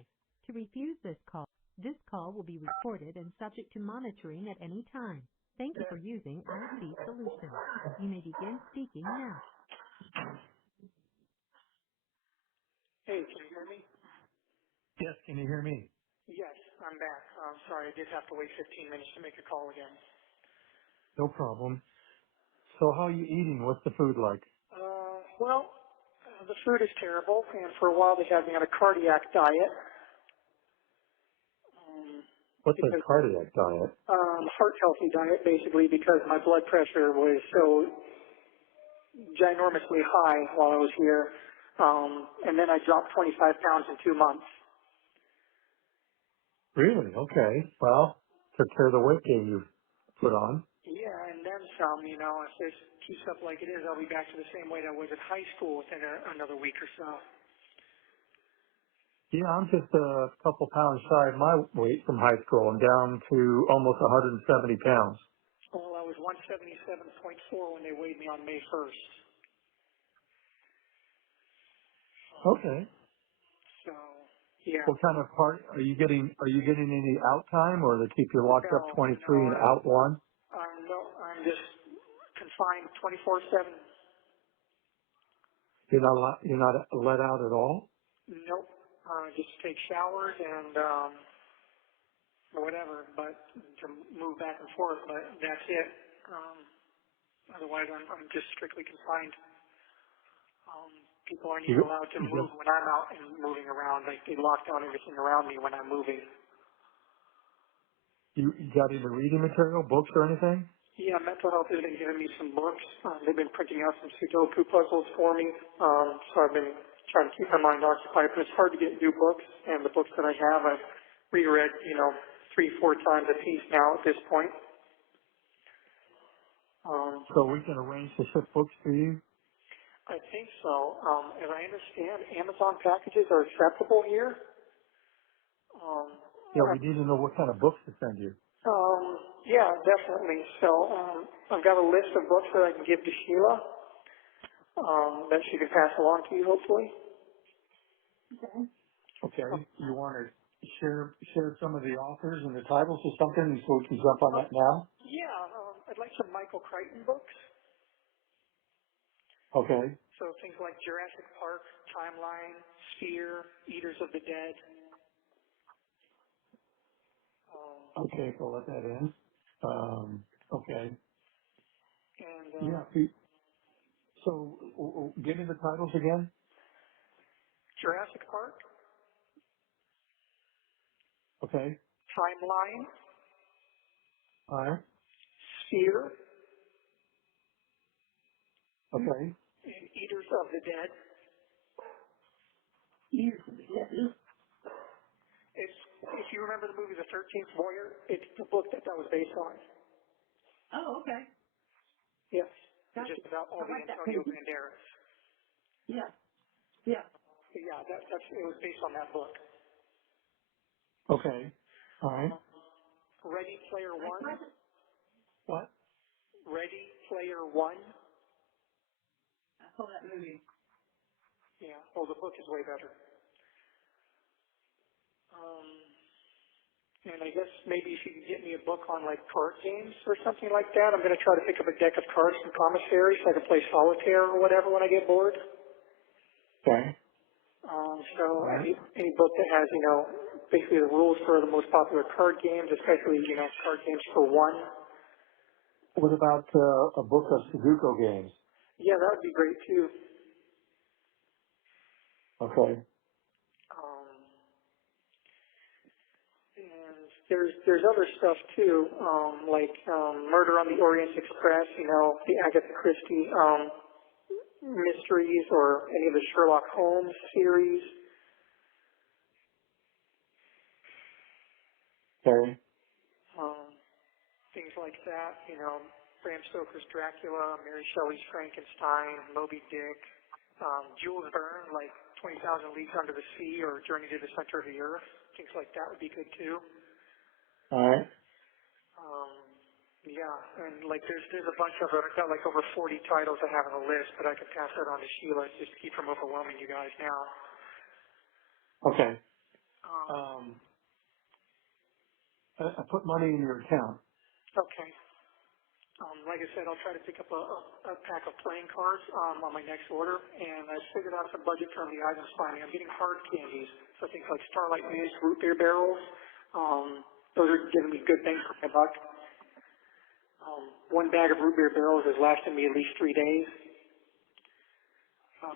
To refuse this call will be recorded and subject to monitoring at any time. Thank you for using RC Solutions. You may begin speaking now. Hey, can you hear me? Yes, can you hear me? Yes, I'm back. Sorry, I did have to wait 15 minutes to make a call again. No problem. So how are you eating? What's the food like? The food is terrible, and for a while they had me on a cardiac diet. What's a Because, cardiac diet? heart healthy diet, basically, because my blood pressure was so ginormously high while I was here. And then I dropped 25 pounds in 2 months. Really? Okay. Well, took care of the weight gain you put on. Yeah, and then some, you know, if this keeps up like it is, I'll be back to the same weight I was at high school within another week or so. Yeah, I'm just a couple pounds shy of my weight from high school. I'm down to almost 170 pounds. Well, I was 177.4 when they weighed me on May 1st. Okay. So, yeah. What kind of part are you getting? Are you getting any out time, or they keep you locked up 23 and out 1? I'm just confined 24/7. You're not let out at all? Nope. Just take showers and whatever, but to move back and forth. But that's it. Otherwise, I'm just strictly confined. People aren't even allowed to move when I'm out and moving around. Like they lock down everything around me when I'm moving. You got any reading material, books or anything? Yeah, mental health has been giving me some books. They've been printing out some Sudoku puzzles for me. So I've been trying to keep my mind occupied, but it's hard to get new books. And the books that I have, I've reread, 3-4 times a piece now at this point. So we can arrange to ship books to you? I think so. As I understand, Amazon packages are acceptable here. Yeah, we need to know what kind of books to send you. Yeah, definitely. So I've got a list of books that I can give to Sheila that she can pass along to you, hopefully. Okay. You want to share some of the authors and the titles or something so we can jump on that now? Yeah, I'd like some Michael Crichton books. Okay. So things like Jurassic Park, Timeline, Sphere, Eaters of the Dead. Okay, so let that in. Okay. And Yeah. So give me the titles again. Jurassic Park, Okay. Timeline, All right. Sphere, Okay. and Eaters of the Dead. It's, if you remember the movie The 13th Warrior, it's the book that was based on. Oh, okay. Yes. It's Gotcha. just about all I the like that Antonio movie. Banderas. Yeah. Yeah. But yeah, it was based on that book. Okay. All right. Ready Player One. What? Ready Player One. I saw that movie. Yeah. Well, the book is way better. And I guess maybe if you could get me a book on like card games or something like that. I'm going to try to pick up a deck of cards from commissary so I can play solitaire or whatever when I get bored. Okay. So any book that has, basically the rules for the most popular card games, especially, card games for one. What about a book of Sudoku games? Yeah, that would be great too. Okay. And there's other stuff too, like Murder on the Orient Express, the Agatha Christie mysteries, or any of the Sherlock Holmes series. Okay. Things like that, Bram Stoker's Dracula, Mary Shelley's Frankenstein, Moby Dick, Jules Verne, like 20,000 Leagues Under the Sea, or Journey to the Center of the Earth. Things like that would be good too. All right. Yeah, and like there's a bunch of them. I've got like over 40 titles I have on the list, but I could pass that on to Sheila just to keep from overwhelming you guys now. Okay. I put money in your account. Okay. Like I said, I'll try to pick up a pack of playing cards on my next order, and I figured out some budget friendly items finally. I'm getting hard candies, so things like Starlight Mist, root beer barrels. Those are giving me good things for my buck. One bag of root beer barrels is lasting me at least 3 days,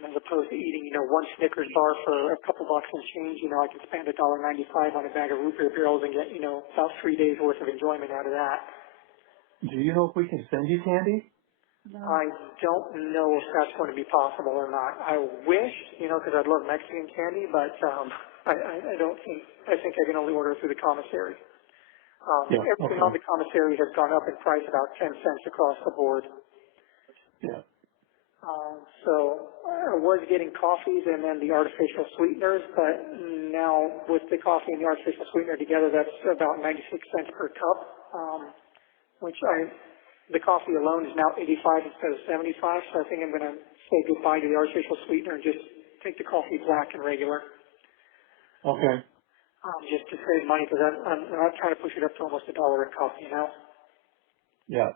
as opposed to eating, one Snickers bar for a couple bucks and change. I can spend $1.95 on a bag of root beer barrels and get, about 3 days worth of enjoyment out of that. Do you know if we can send you candy? I don't know if that's going to be possible or not. I wish, because I'd love Mexican candy, but I don't think, I think I can only order through the commissary. Everything on the commissary has gone up in price about 10 cents across the board. Yeah. So I was getting coffees and then the artificial sweeteners, but now with the coffee and the artificial sweetener together, that's about 96 cents per cup, which the coffee alone is now 85 instead of 75, so I think I'm going to say goodbye to the artificial sweetener and just take the coffee black and regular. Okay. Just to save money, because I'm not trying to push it up to almost $1 a cup, Yeah.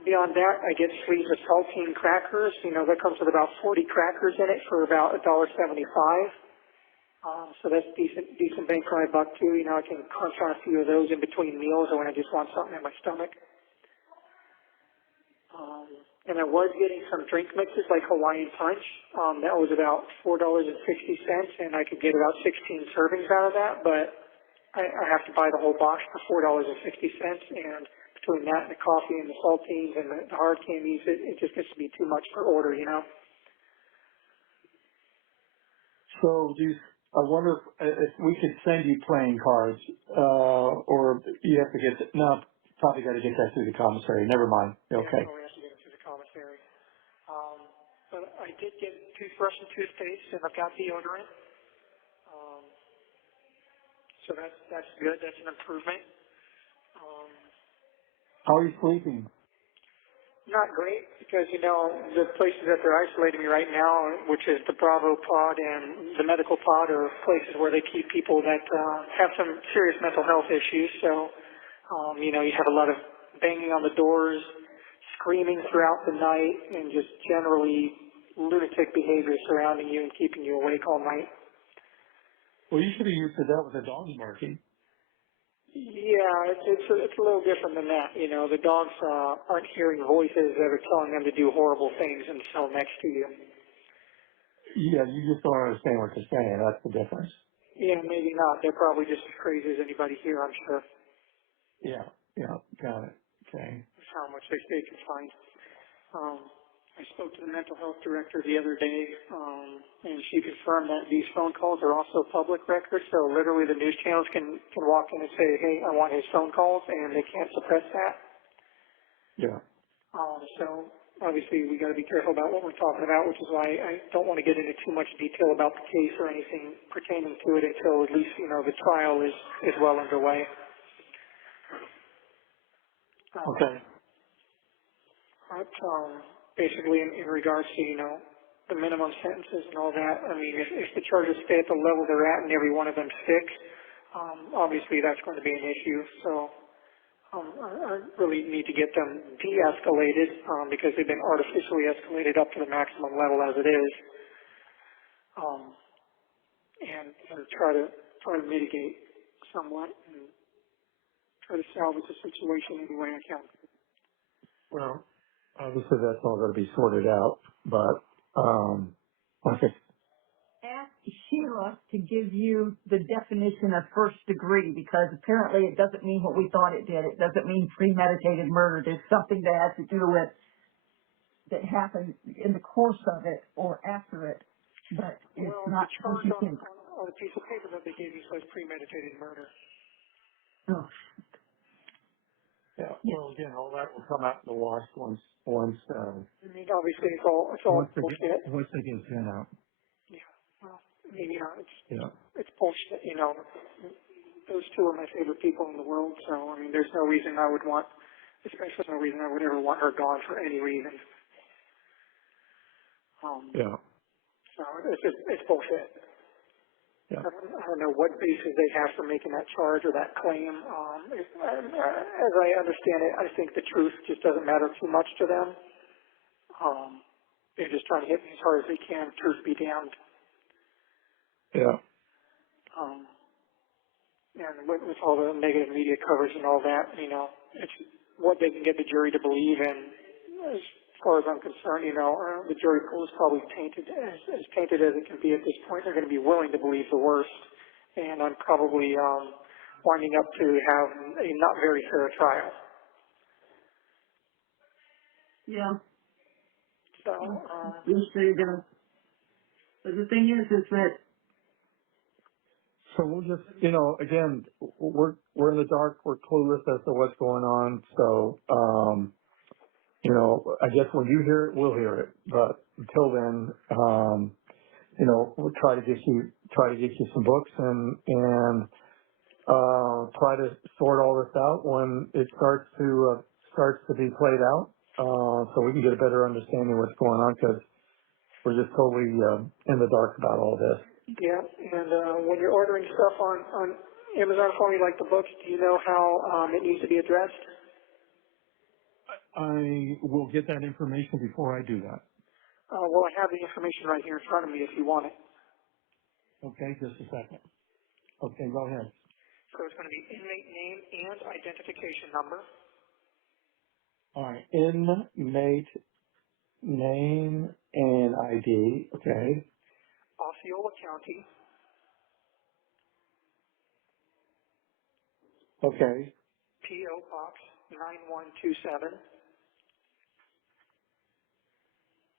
Beyond that, I get sleeves of saltine crackers. That comes with about 40 crackers in it for about $1.75. So that's decent bang for my buck too. I can crunch on a few of those in between meals or when I just want something in my stomach. And I was getting some drink mixes like Hawaiian Punch. That was about $4.60, and I could get about 16 servings out of that, but I have to buy the whole box for $4.60, and between that and the coffee and the saltines and the hard candies, it just gets to be too much per order, So I wonder if we could send you playing cards, or you have to probably got to get that through the commissary. Never mind. Okay. Yeah, probably have to get it through the commissary. But I did get toothbrush and toothpaste, and I've got deodorant. So that's good. That's an improvement. How are you sleeping? Not great, because, the places that they're isolating me right now, which is the Bravo pod and the medical pod, are places where they keep people that have some serious mental health issues. So, you have a lot of banging on the doors, screaming throughout the night, and just generally lunatic behavior surrounding you and keeping you awake all night. Well, you should have used that with a dog's barking. Yeah, it's a little different than that. The dogs aren't hearing voices that are telling them to do horrible things in the cell next to you. Yeah, you just don't understand what they're saying. That's the difference. Yeah, maybe not. They're probably just as crazy as anybody here, I'm sure. Yeah, got it. Okay. That's how much they stay confined. I spoke to the mental health director the other day, and she confirmed that these phone calls are also public records, so literally the news channels can walk in and say, hey, I want his phone calls, and they can't suppress that. Yeah. So obviously we got to be careful about what we're talking about, which is why I don't want to get into too much detail about the case or anything pertaining to it until at least, the trial is well underway. Okay. But basically in regards to, the minimum sentences and all that, I mean, if the charges stay at the level they're at and every one of them sticks, obviously that's going to be an issue. So I really need to get them de-escalated because they've been artificially escalated up to the maximum level as it is. and try to mitigate somewhat and try to salvage the situation any way I can. Well, obviously that's all going to be sorted out, but, okay. Ask Sheila to give you the definition of first degree, because apparently it doesn't mean what we thought it did. It doesn't mean premeditated murder. There's something that has to do with that happened in the course of it or after it, but it's not the what charge you think. on the piece of paper that they gave you says premeditated murder. Oh. Yeah, well, again, all that will come out in the wash once, I mean, obviously it's all bullshit. once they get sent out. Yeah, well, I mean, Yeah. it's bullshit, Those two are my favorite people in the world, so, I mean, there's no reason I would want, especially no reason I would ever want her gone for any reason. Yeah. So it's bullshit. Yeah. I don't know what basis they have for making that charge or that claim. As I understand it, I think the truth just doesn't matter too much to them. They're just trying to hit me as hard as they can, truth be damned. Yeah. And with all the negative media coverage and all that, it's what they can get the jury to believe in. As far as I'm concerned, the jury pool is probably tainted, as tainted as it can be at this point. They're going to be willing to believe the worst, and I'm probably winding up to have a not very fair trial. Yeah. So, I'm sure you're gonna. But the thing is that. So we'll just, again, we're in the dark. We're clueless as to what's going on. So, I guess when you hear it, we'll hear it. But until then, we'll try to get you some books and try to sort all this out when it starts to be played out, so we can get a better understanding of what's going on, because we're just totally in the dark about all this. yeah, and when you're ordering stuff on Amazon for me, like the books, do you know how it needs to be addressed? I will get that information before I do that. Well, I have the information right here in front of me if you want it. Okay, just a second. Okay, go ahead. So it's going to be inmate name and identification number. All right, inmate name and ID. Okay. Osceola County, Okay. P.O. Box 9127,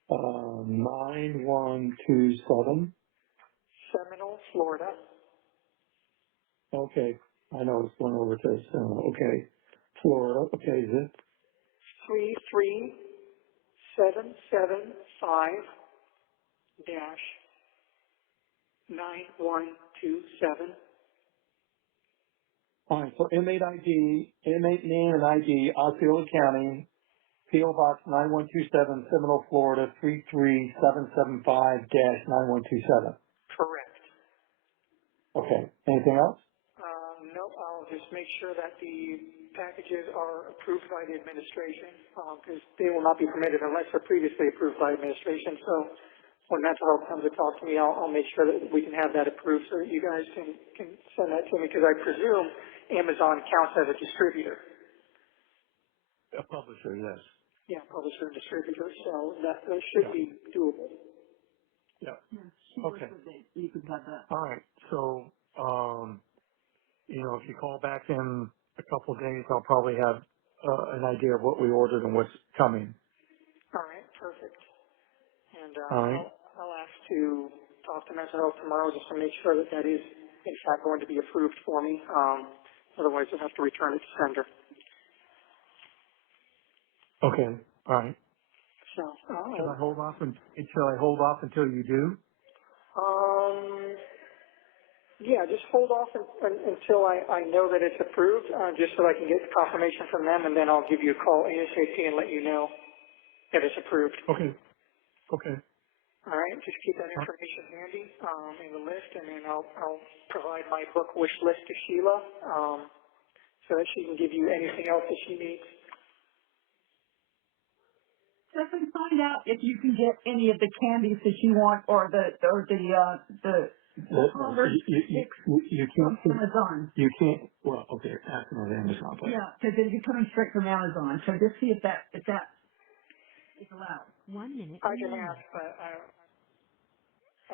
9127. Seminole, Florida, Okay. I know it's going over to okay. Florida. Okay, zip. 33775-9127. All right, so inmate ID, inmate name and ID, Osceola County, P.O. Box 9127, Seminole, Florida, 33775-9127. Correct. Okay. Anything else? Nope, I'll just make sure that the packages are approved by the administration, because they will not be permitted unless they're previously approved by administration. So when mental health comes to talk to me, I'll make sure that we can have that approved so that you guys can send that to me, because I presume Amazon counts as a distributor. A publisher, yes. Yeah, publisher and distributor, so that should be doable. Yeah. Yeah, Okay. you could have that. All right. So, if you call back in a couple of days, I'll probably have an idea of what we ordered and what's coming. All right, perfect. And All right. I'll ask to talk to mental health tomorrow just to make sure that that is, in fact, going to be approved for me. Otherwise, I'll have to return it to sender. Okay. All right. So, Should I hold off until you do? yeah, just hold off until I know that it's approved, just so I can get confirmation from them, and then I'll give you a call ASAP and let you know that it's approved. Okay. Okay. All right, just keep that information handy in the list, and then I'll provide my book wish list to Sheila so that she can give you anything else that she needs. Stephan, find out if you can get any of the candies that you want or the Converse sticks You from can't, Amazon. you can't, well, okay, ask them on Amazon, but. Yeah, because they're coming straight from Amazon. So just see if that is allowed. 1 minute I can remaining. ask, but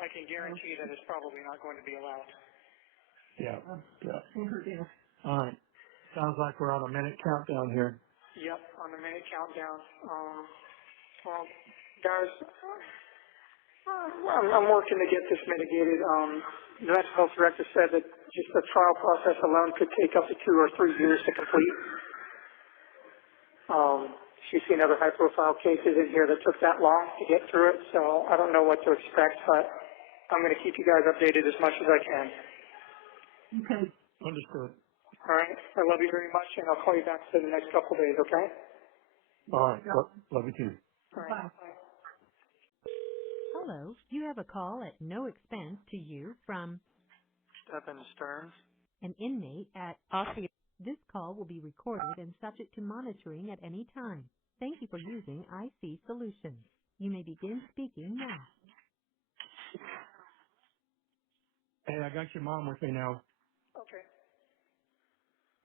I can guarantee that it's probably not going to be allowed. Yeah, yeah. Yeah. All right. Sounds like we're on a minute countdown here. Yep, on the minute countdown. Well, guys, I'm working to get this mitigated. The mental health director said that just the trial process alone could take up to 2 or 3 years to complete. She's seen other high-profile cases in here that took that long to get through it, so I don't know what to expect, but I'm going to keep you guys updated as much as I can. Okay. Understood. All right? I love you very much, and I'll call you back for the next couple days, okay? All right. Love you too. All right. Bye. Bye. Hello, you have a call at no expense to you from Stephan Sterns. an inmate at Osceola. This call will be recorded and subject to monitoring at any time. Thank you for using IC Solutions. You may begin speaking now. Hey, I got your mom with me now. Okay.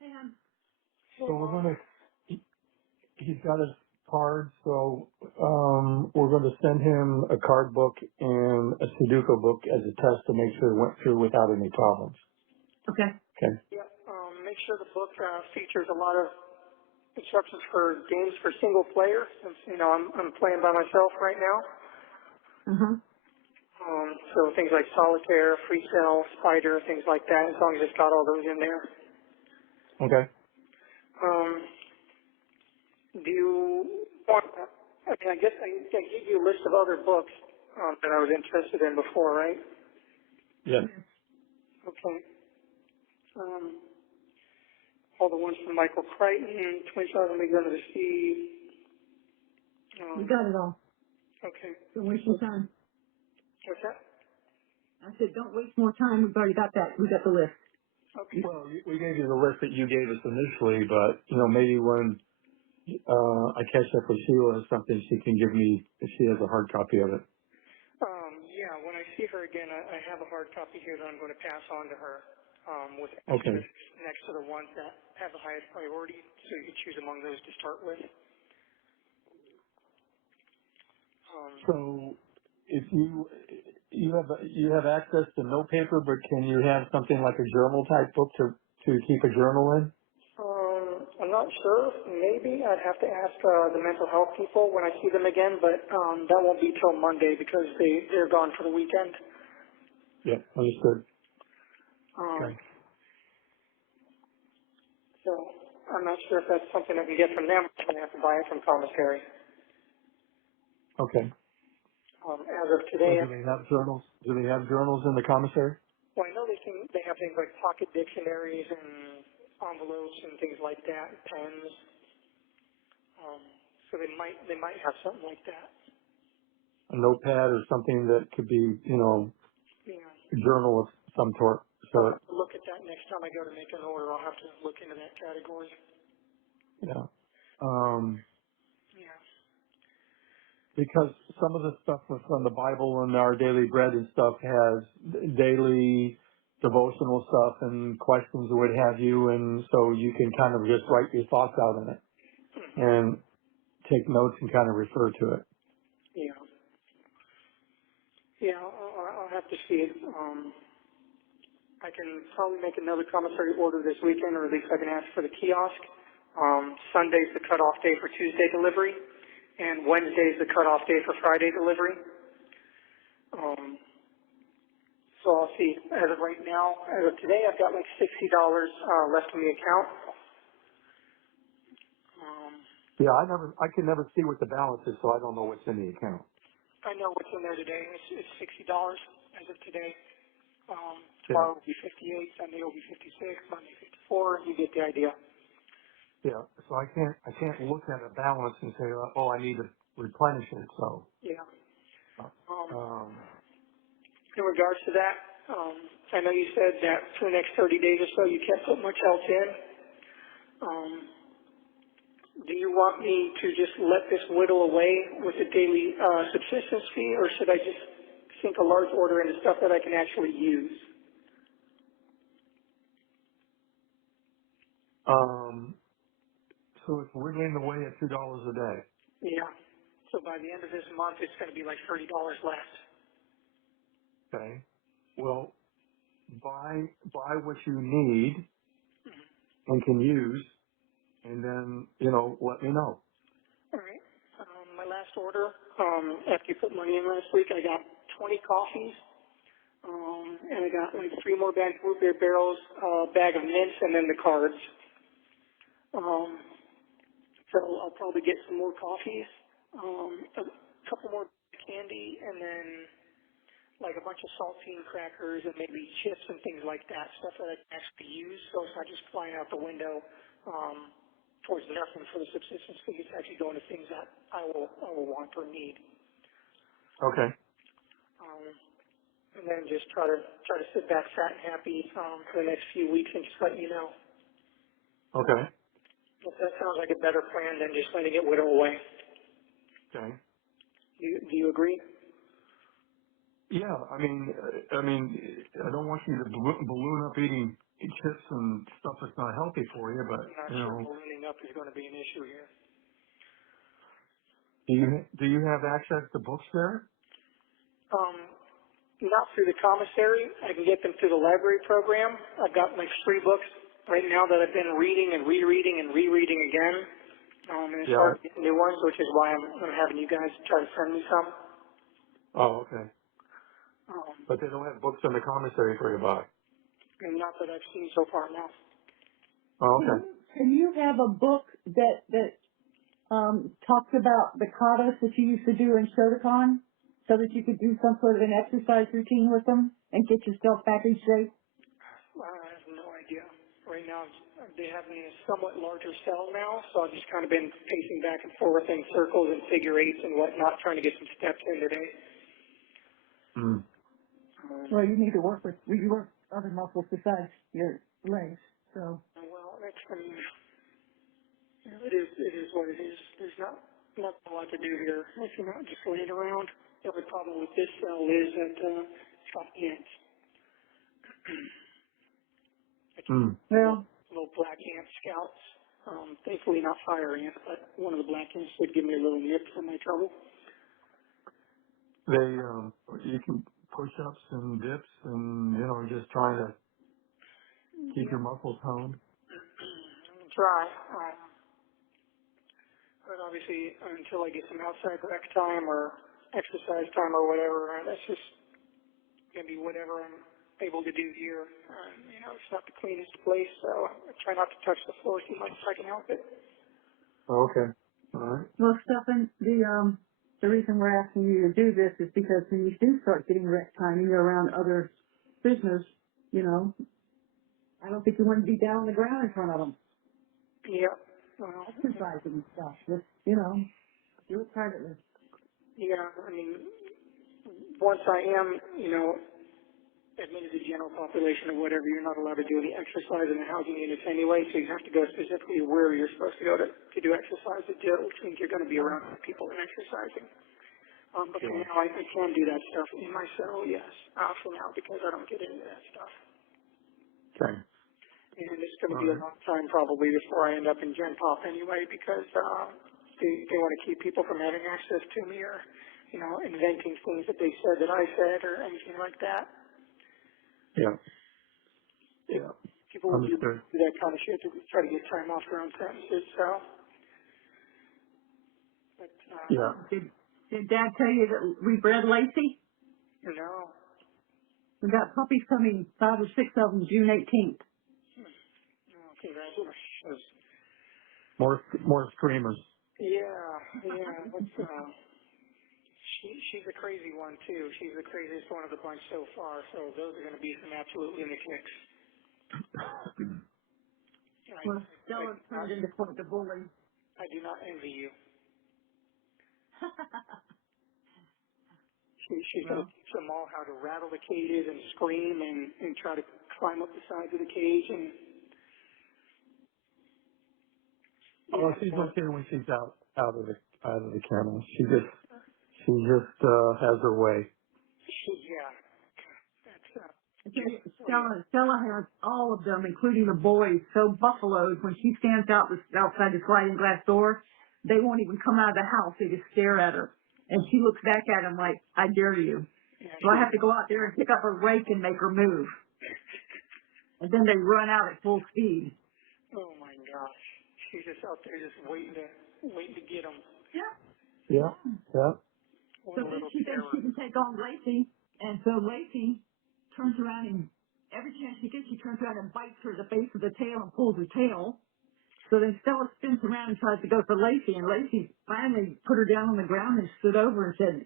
And So we're gonna, he's got his card, so, we're gonna send him a card book and a Sudoku book as a test to make sure it went through without any problems. okay. Okay. Yep. Make sure the book features a lot of instructions for games for single player, since I'm playing by myself right now. So things like solitaire, freestyle, spider, things like that. As long as it's got all those in there. Okay. Do you want? I guess I gave you a list of other books that I was interested in before, right? Yes. Okay. All the ones from Michael Crichton, 20,000 Leagues Under the Sea. You got it all. Okay. Don't waste your time. What's that? I said, don't waste more time. We've already got that. We got the list. Okay. Well, we gave you the list that you gave us initially, but, maybe when, I catch up with Sheila or something, she can give me, if she has a hard copy of it. Yeah, when I see her again, I have a hard copy here that I'm going to pass on to her with Okay. asterisks next to the ones that have the highest priority, so you can choose among those to start with. So if you have access to no paper, but can you have something like a journal type book to keep a journal in? I'm not sure. Maybe I'd have to ask the mental health people when I see them again, but that won't be till Monday because they're gone for the weekend. Yeah, understood. Okay. So I'm not sure if that's something I can get from them. I'm going to have to buy it from commissary. Okay. As of So today, do they have journals? Do they have journals in the commissary? well, I know they have things like pocket dictionaries and envelopes and things like that, pens. So they might have something like that. A notepad or something that could be, Yeah. a journal of some sort. I'll So, have to look at that next time I go to make an order. I'll have to look into that category. yeah. Yeah. Because some of the stuff from the Bible and our daily bread and stuff has daily devotional stuff and questions or what have you, and so you can kind of just write your thoughts out in it and take notes and kind of refer to it. Yeah. Yeah, I'll have to see it. I can probably make another commissary order this weekend, or at least I can ask for the kiosk. Sunday's the cutoff day for Tuesday delivery, and Wednesday's the cutoff day for Friday delivery. So I'll see. As of right now, as of today, I've got like $60 left in the account. Yeah, I can never see what the balance is, so I don't know what's in the account. I know what's in there today. It's $60 as of today. Yeah. Tomorrow will be 58, Sunday will be 56, Monday 54. You get the idea. Yeah, so I can't look at a balance and say, oh, I need to replenish it. So, Yeah. um, In regards to that, I know you said that for the next 30 days or so you can't put much else in. Do you want me to just let this whittle away with a daily subsistence fee, or should I just sink a large order into stuff that I can actually use? So it's wiggling away at $2 a day. Yeah. So by the end of this month, it's going to be like $30 left. Okay. Well, buy what you need and can use, and then, let me know. All right. My last order, after you put money in last week, I got 20 coffees, and I got like 3 more bags of root beer barrels, a bag of mints, and then the cards. So I'll probably get some more coffees, a couple more candy, and then like a bunch of saltine crackers and maybe chips and things like that, stuff that I can actually use. So it's not just flying out the window towards nothing for the subsistence fee. It's actually going to things that I will want or need. Okay. And then just try to sit back fat and happy for the next few weeks and just let you know. Okay. If that sounds like a better plan than just letting it whittle away. Okay. Do you agree? Yeah, I mean, I don't want you to balloon up eating chips and stuff that's not healthy for you, but, I'm not sure ballooning up is going to be an issue here. do you have access to books there? Not through the commissary. I can get them through the library program. I've got like 3 books right now that I've been reading and rereading and rereading again. And it's Yeah. hard to get new ones, which is why I'm having you guys try to send me some. Oh, okay. Um, But they don't have books in the commissary for you to buy. and not that I've seen so far now. Oh, okay. Can you have a book that talks about the coddle that you used to do in Shotokan, so that you could do some sort of an exercise routine with them and get yourself back in shape? I have no idea. Right now, they have me in a somewhat larger cell now, so I've just kind of been pacing back and forth in circles and figure eights and whatnot, trying to get some steps in today. Mm. Well, you need to work other muscles besides your legs. So. Well, I mean, it is what it is. There's not a lot to do here if you're not just laying around. The only problem with this cell is that it's got ants. It's Mm. Well, little black ant scouts. Thankfully not fire ants, but one of the black ants would give me a little nip for my trouble. You can push-ups and dips and, just trying to keep your muscles toned. Try. But obviously, until I get some outside rec time or exercise time or whatever, that's just going to be whatever I'm able to do here. It's not the cleanest place, so I try not to touch the floor too much if I can help it. Oh, okay. All right. well, Stephan, the reason we're asking you to do this is because when you do start getting rec time and you're around other prisoners, I don't think you want to be down on the ground in front of them, Yeah. Well, exercising and stuff. Just, do it privately. yeah, I mean, once I am, admitted to the general population or whatever, you're not allowed to do any exercise in the housing units anyway, so you have to go specifically where you're supposed to go to do exercise to do it, which means you're going to be around people and exercising. But for Sure. now, I can do that stuff in my cell, yes, for now, because I don't get into that stuff. Okay. And it's going to All be a right. long time probably before I end up in Gen Pop anyway, because they want to keep people from having access to me or, inventing things that they said that I said or anything like that. Yeah. Yeah. People will do Understood. that kind of shit to try to get time off their own sentences, so. But, Yeah. Did Dad tell you that we bred Lacey? no. We got puppies coming, 5 or 6 of them, June 18th. No, congratulations. More screamers. Yeah, she's a crazy one too. She's the craziest one of the bunch so far, so those are going to be some absolute lunatics. Well, Stella turned into quite the bully. I do not envy you. She's going to teach them all how to rattle the cages and scream and try to climb up the sides of the cage. And Oh, she's okay when she's out of the kennel. She just has her way. Yeah. That's Stella has all of them, including the boys, so buffaloed when she stands outside the sliding glass door, they won't even come out of the house. They just stare at her. And she looks back at them like, I dare you. So I have to go out there and pick up a rake and make her move. And then they run out at full speed. oh my gosh. She's just out there just waiting to get them. Yeah. What So a then little she thinks terror. she can take on Lacey, and so Lacey turns around and every chance she gets, she turns around and bites her the base of the tail and pulls her tail. So then Stella spins around and tries to go for Lacey, and Lacey finally put her down on the ground and stood over and said,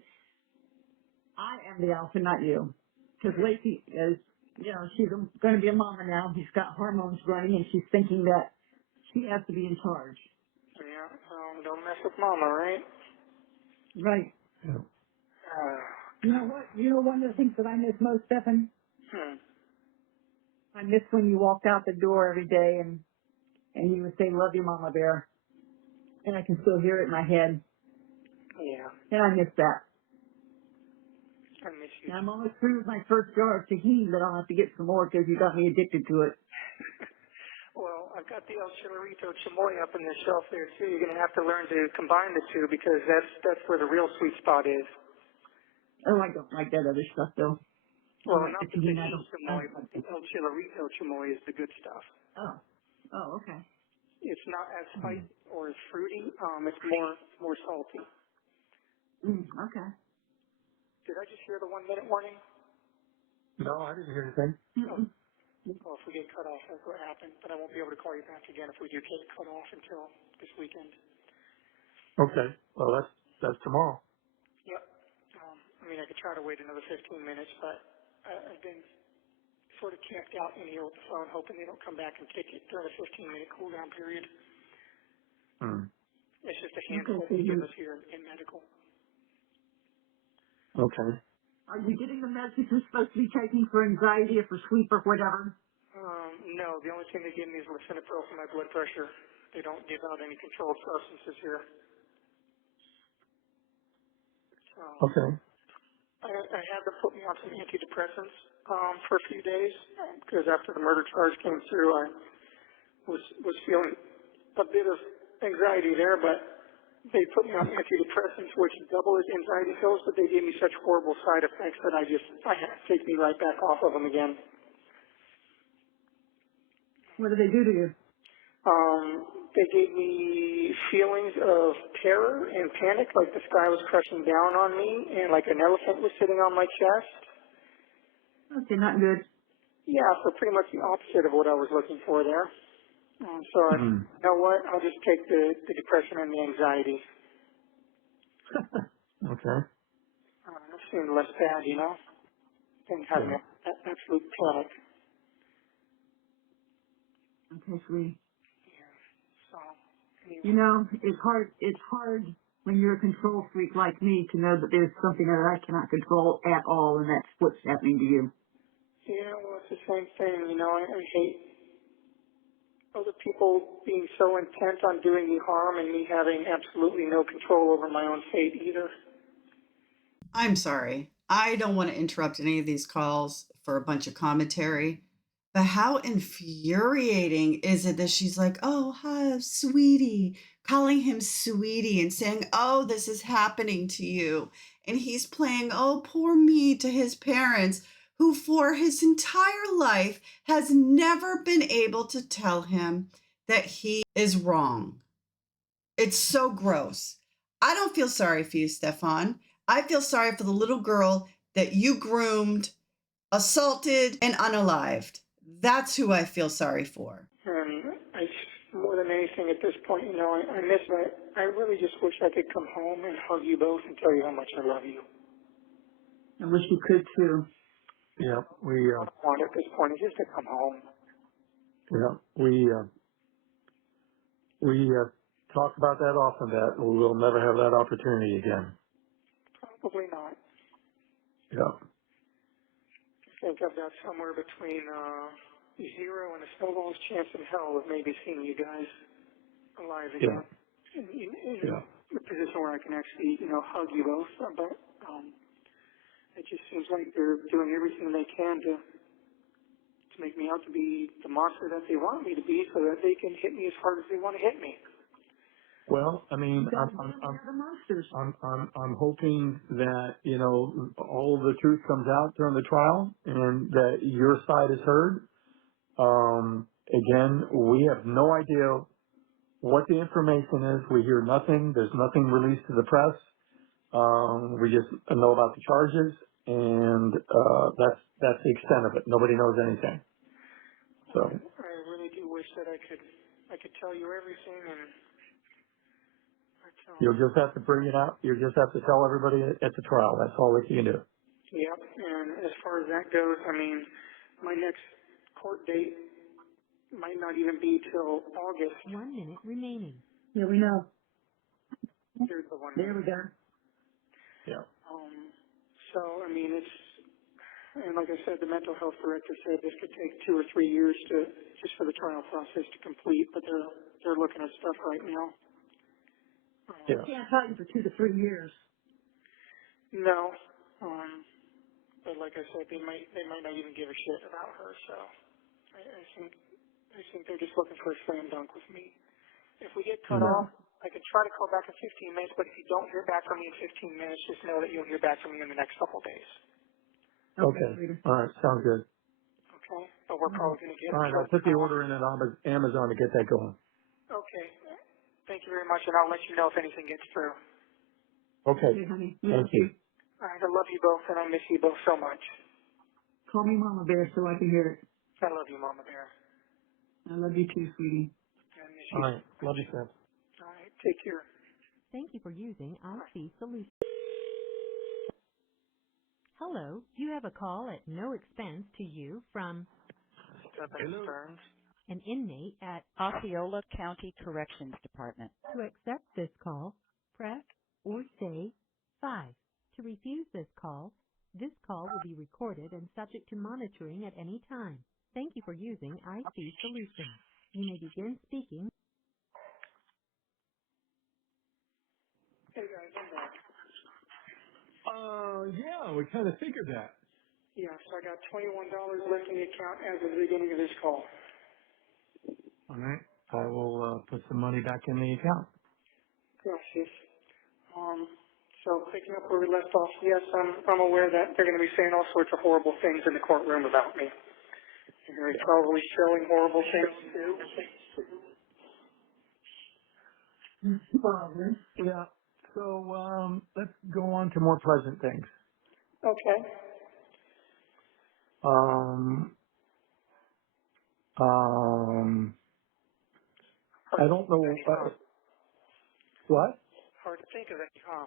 I am the alpha, not you. Because Lacey is, she's going to be a mama now. She's got hormones running, and she's thinking that she has to be in charge. Yeah, don't mess with mama, right? Right. Yeah. You know what? You know one of the things that I miss most, Stephan? I miss when you walked out the door every day and you would say, love you, Mama Bear. And I can still hear it in my head. Yeah, And I miss that. I miss you. And I'm almost through with my first jar of tahini, but I'll have to get some more because you got me addicted to it. Well, I've got the El Chilorito Chamoy up in the shelf there too. You're going to have to learn to combine the two because that's where the real sweet spot is. Oh, I don't like that other stuff though. Well, I like not the the tahini. tahini chamoy, but the El Chilorito Chamoy is the good stuff. Oh, okay. It's not as spicy or as fruity. It's more salty. Okay. Did I just hear the 1 minute warning? No, I didn't hear anything. Oh. Well, if we get cut off, that's what happened. But I won't be able to call you back again if we do get cut off until this weekend. Okay. Well, that's tomorrow. Yep. I could try to wait another 15 minutes, but I've been sort of camped out in here with the phone, hoping they don't come back and kick it during a 15-minute cool-down period. It's just a handful they give us here in medical. Okay. Are you getting the meds you're supposed to be taking for anxiety or for sleep or whatever? No, the only thing they give me is lisinopril for my blood pressure. They don't give out any controlled substances here. So Okay. I had them put me on some antidepressants for a few days because after the murder charge came through, I was feeling a bit of anxiety there, but they put me on antidepressants, which double as anxiety pills, but they gave me such horrible side effects that I had to take me right back off of them again. What do they do to you? They gave me feelings of terror and panic, like the sky was crushing down on me and like an elephant was sitting on my chest. Okay, not good. Yeah, so pretty much the opposite of what I was looking for there. So I, you know what, I'll just take the depression and the anxiety. Okay. That seemed less bad, than having an absolute panic. Okay, sweetie. So, anyway. It's hard when you're a control freak like me to know that there's something that I cannot control at all, and that's what's happening to you. Yeah, well, it's the same thing, I hate other people being so intent on doing me harm and me having absolutely no control over my own fate either. I'm sorry. I don't want to interrupt any of these calls for a bunch of commentary, but how infuriating is it that she's like, oh, hi, sweetie, calling him sweetie and saying, oh, this is happening to you. And he's playing, oh, poor me to his parents, who for his entire life has never been able to tell him that he is wrong. It's so gross. I don't feel sorry for you, Stephan. I feel sorry for the little girl that you groomed, assaulted, and unalived. That's who I feel sorry for. And more than anything at this point, I miss that. I really just wish I could come home and hug you both and tell you how much I love you. I wish you could too. Yeah, What I want at this point is just to come home. We talk about that often, that we'll never have that opportunity again. Probably not. Yeah. I think I've got somewhere between 0 and a snowball's chance in hell of maybe seeing you guys. alive Yeah. again. In Yeah. a position where I can actually, hug you both. But it just seems like they're doing everything they can to make me out to be the monster that they want me to be, so that they can hit me as hard as they want to hit me. Well, I mean, That's one of the other monsters. I'm hoping that, all of the truth comes out during the trial and that your side is heard. Again, we have no idea what the information is. We hear nothing. There's nothing released to the press. We just know about the charges, and that's the extent of it. Nobody knows anything. So I really do wish that I could tell you everything, and you'll just have to bring it out. You'll just have to tell everybody at the trial. That's all that you can do. yep. And as far as that goes, I mean, my next court date might not even be till August. 1 minute remaining. Yeah, we know. Here's the one. There we go. Yeah. So I mean, and like I said, the mental health director said this could take 2 or 3 years just for the trial process to complete, but they're looking at stuff right now. Yeah. Can't hold you for 2 to 3 years. No, but like I said, they might not even give a shit about her. So I think they're just looking for a slam dunk with me. If we get cut off, I can try to call back in 15 minutes, but if you don't hear back from me in 15 minutes, just know that you'll hear back from me in the next couple of days. Okay. All right. Sounds good. Okay? But we're probably going to get All right. I'll put the order in at Amazon to get that going. Okay. Thank you very much, and I'll let you know if anything gets through. Okay. Okay, honey. Thank you. All right. I love you both, and I miss you both so much. Call me Mama Bear so I can hear it. I love you, Mama Bear. I love you too, sweetie. I miss All you. right. Love you, Sam. All right. Take care. Thank you for using IT Solutions. Hello, you have a call at no expense to you from Stephan Sterns. an inmate at Osceola County Corrections Department. To accept this call, press or say 5. To refuse this call will be recorded and subject to monitoring at any time. Thank you for using IT Solutions. You may begin speaking. Hey, guys. I'm back. Yeah, we kind of figured that. Yeah, so I got $21 left in the account as of the beginning of this call. All right. I will put some money back in the account. Gracias. So picking up where we left off, yes, I'm aware that they're going to be saying all sorts of horrible things in the courtroom about me. And they're probably showing horrible things too. Yeah. So let's go on to more pleasant things. Okay. I don't know what. Hard to think of any, huh?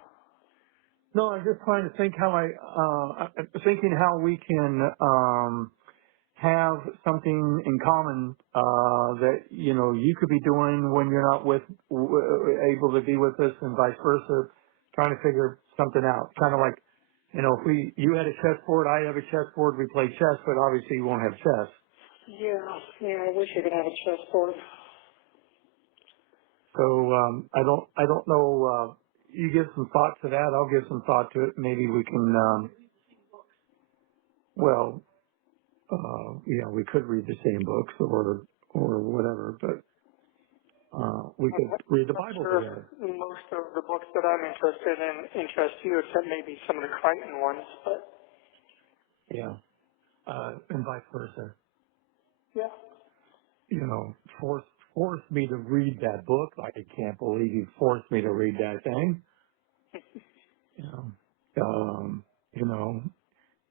No, I'm just trying to think how I'm thinking how we can have something in common that you could be doing when you're not able to be with us, and vice versa. Trying to figure something out, kind of like if you had a chessboard, I have a chessboard, we play chess, but obviously you won't have chess. Yeah, I wish I could have a chessboard. So I don't know. You give some thought to that. I'll give some thought to it. Maybe we can. We could read the same books or whatever, but we could read the I'm Bible sure together. most of the books that I'm interested in interest you, except maybe some of the Crichton ones, but Yeah, and vice versa. yeah. Force me to read that book. I can't believe you forced me to read that thing.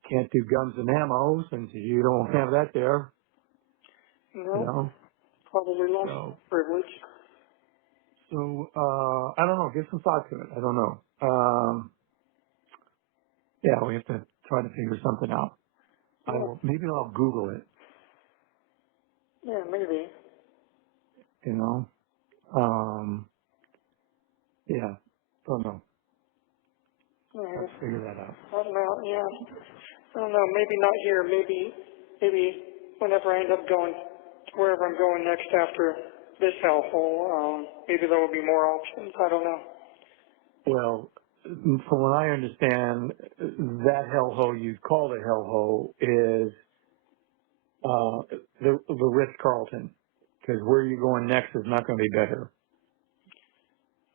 Can't do guns and ammo since you don't have that there. No, probably lost So privilege. I don't know. Give some thought to it. I don't know. We have to try to figure something out. Maybe I'll Google it. Yeah, maybe. Don't know. Yeah, Have to figure that out. I don't know. Yeah, I don't know. Maybe not here. Maybe whenever I end up going to wherever I'm going next after this hellhole, maybe there will be more options. I don't know. Well, from what I understand, that hellhole you call it hellhole is the Ritz-Carlton, because where you're going next is not going to be better.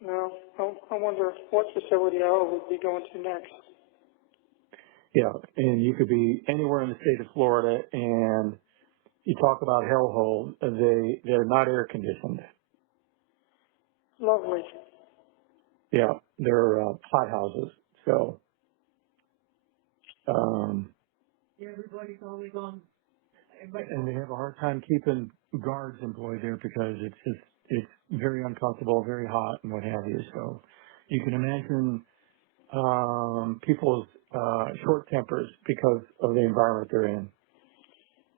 No, I wonder what facility I would be going to next. Yeah, and you could be anywhere in the state of Florida, and you talk about hellhole, they're not air conditioned. Lovely. Yeah, they're hot houses. So, Everybody's always on. and they have a hard time keeping guards employed there because it's very uncomfortable, very hot, and what have you. So, you can imagine people's short tempers because of the environment they're in.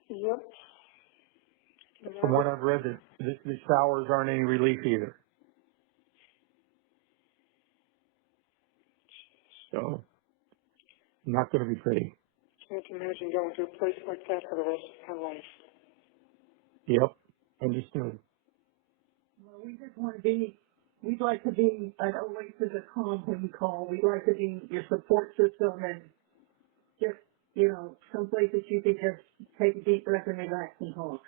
Yep. From what I've read, the showers aren't any relief either. So, not going to be pretty. Can't imagine going to a place like that for the rest of my life. Yep, understood. Well, we just want to be, we'd like to be an oasis of calm when you call. We'd like to be your support system and just, someplace that you could just take a deep breath and relax and talk.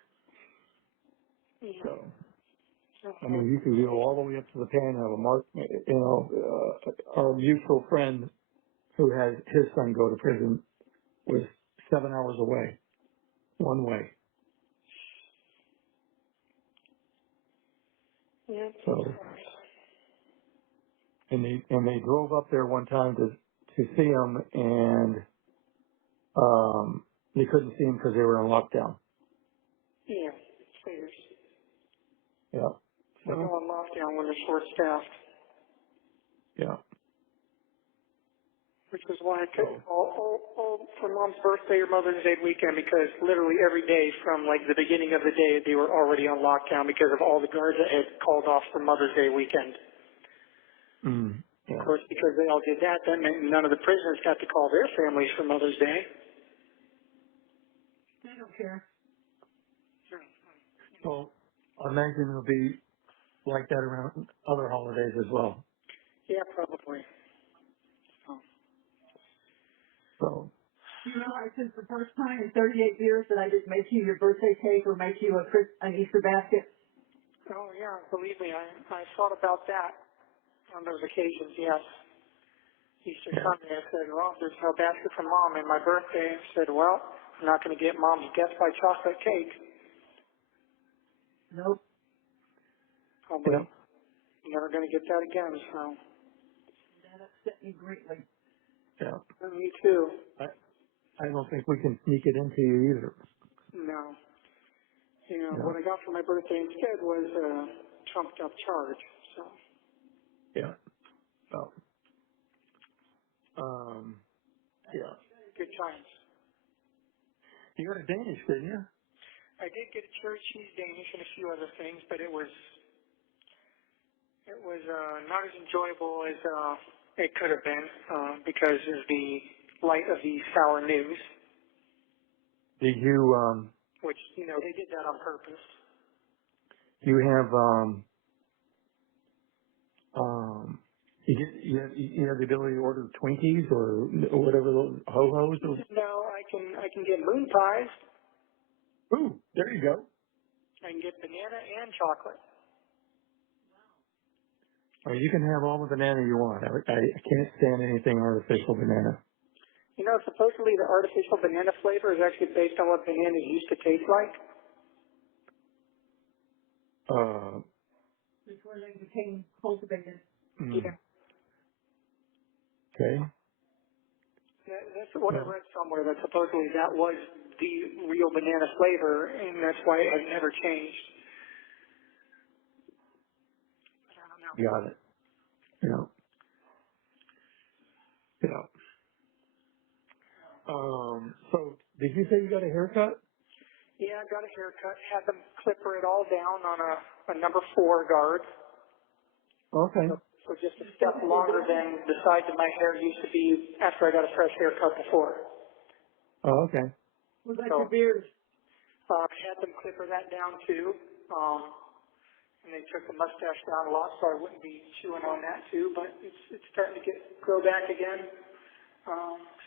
So, I mean, you could go all the way up to the panhandle. Our mutual friend who had his son go to prison was 7 hours away, one way. Yeah. So, and they drove up there one time to see him, and they couldn't see him because they were in lockdown. Yeah. Figures. Yeah. They go on lockdown when they're short-staffed. Yeah. Which is why I couldn't call for Mom's birthday or Mother's Day weekend, because literally every day from like the beginning of the day they were already on lockdown because of all the guards that had called off for Mother's Day weekend. Yeah. Of course, because they all did that, that meant none of the prisoners got to call their families for Mother's Day. They don't care. So I imagine it'll be like that around other holidays as well. Yeah, probably. So. You realize since the first time in 38 years that I didn't make you your birthday cake or make you an Easter basket? Oh, yeah, believe me, I thought about that on those occasions, yes. Easter Sunday, I said, well, there's no basket for Mom. And my birthday, I said, well, I'm not going to get Mom's Death by Chocolate cake. Nope. Probably never going to get that again, so. That upset me greatly. Yeah. Me too. I don't think we can sneak it into you either. No. What I got for my birthday instead was a trumped up charge, so. Yeah. So. Yeah. Good times. You got a Danish, didn't you? I did get a cherry cheese Danish and a few other things, but it was not as enjoyable as it could have been because of the light of the sour news. Did you Which they did that on purpose. you have you have the ability to order Twinkies or whatever those ho-hos? No, I can get moon pies. Ooh, there you go. I can get banana and chocolate. Or you can have all the banana you want. I can't stand anything artificial banana. Supposedly the artificial banana flavor is actually based on what bananas used to taste like. Before they became cultivated. Yeah. Okay. That's what I read somewhere, that supposedly that was the real banana flavor, and that's why it has never changed. I don't know. Got it. Yeah. Yeah. So did you say you got a haircut? Yeah, I got a haircut, had them clipper it all down on a number 4 guard. Okay. So just a step longer than the size of my hair used to be after I got a fresh haircut before. Oh, okay. What about your beard? Had them clipper that down too. and they took the mustache down a lot, so I wouldn't be chewing on that too. But it's starting to grow back again.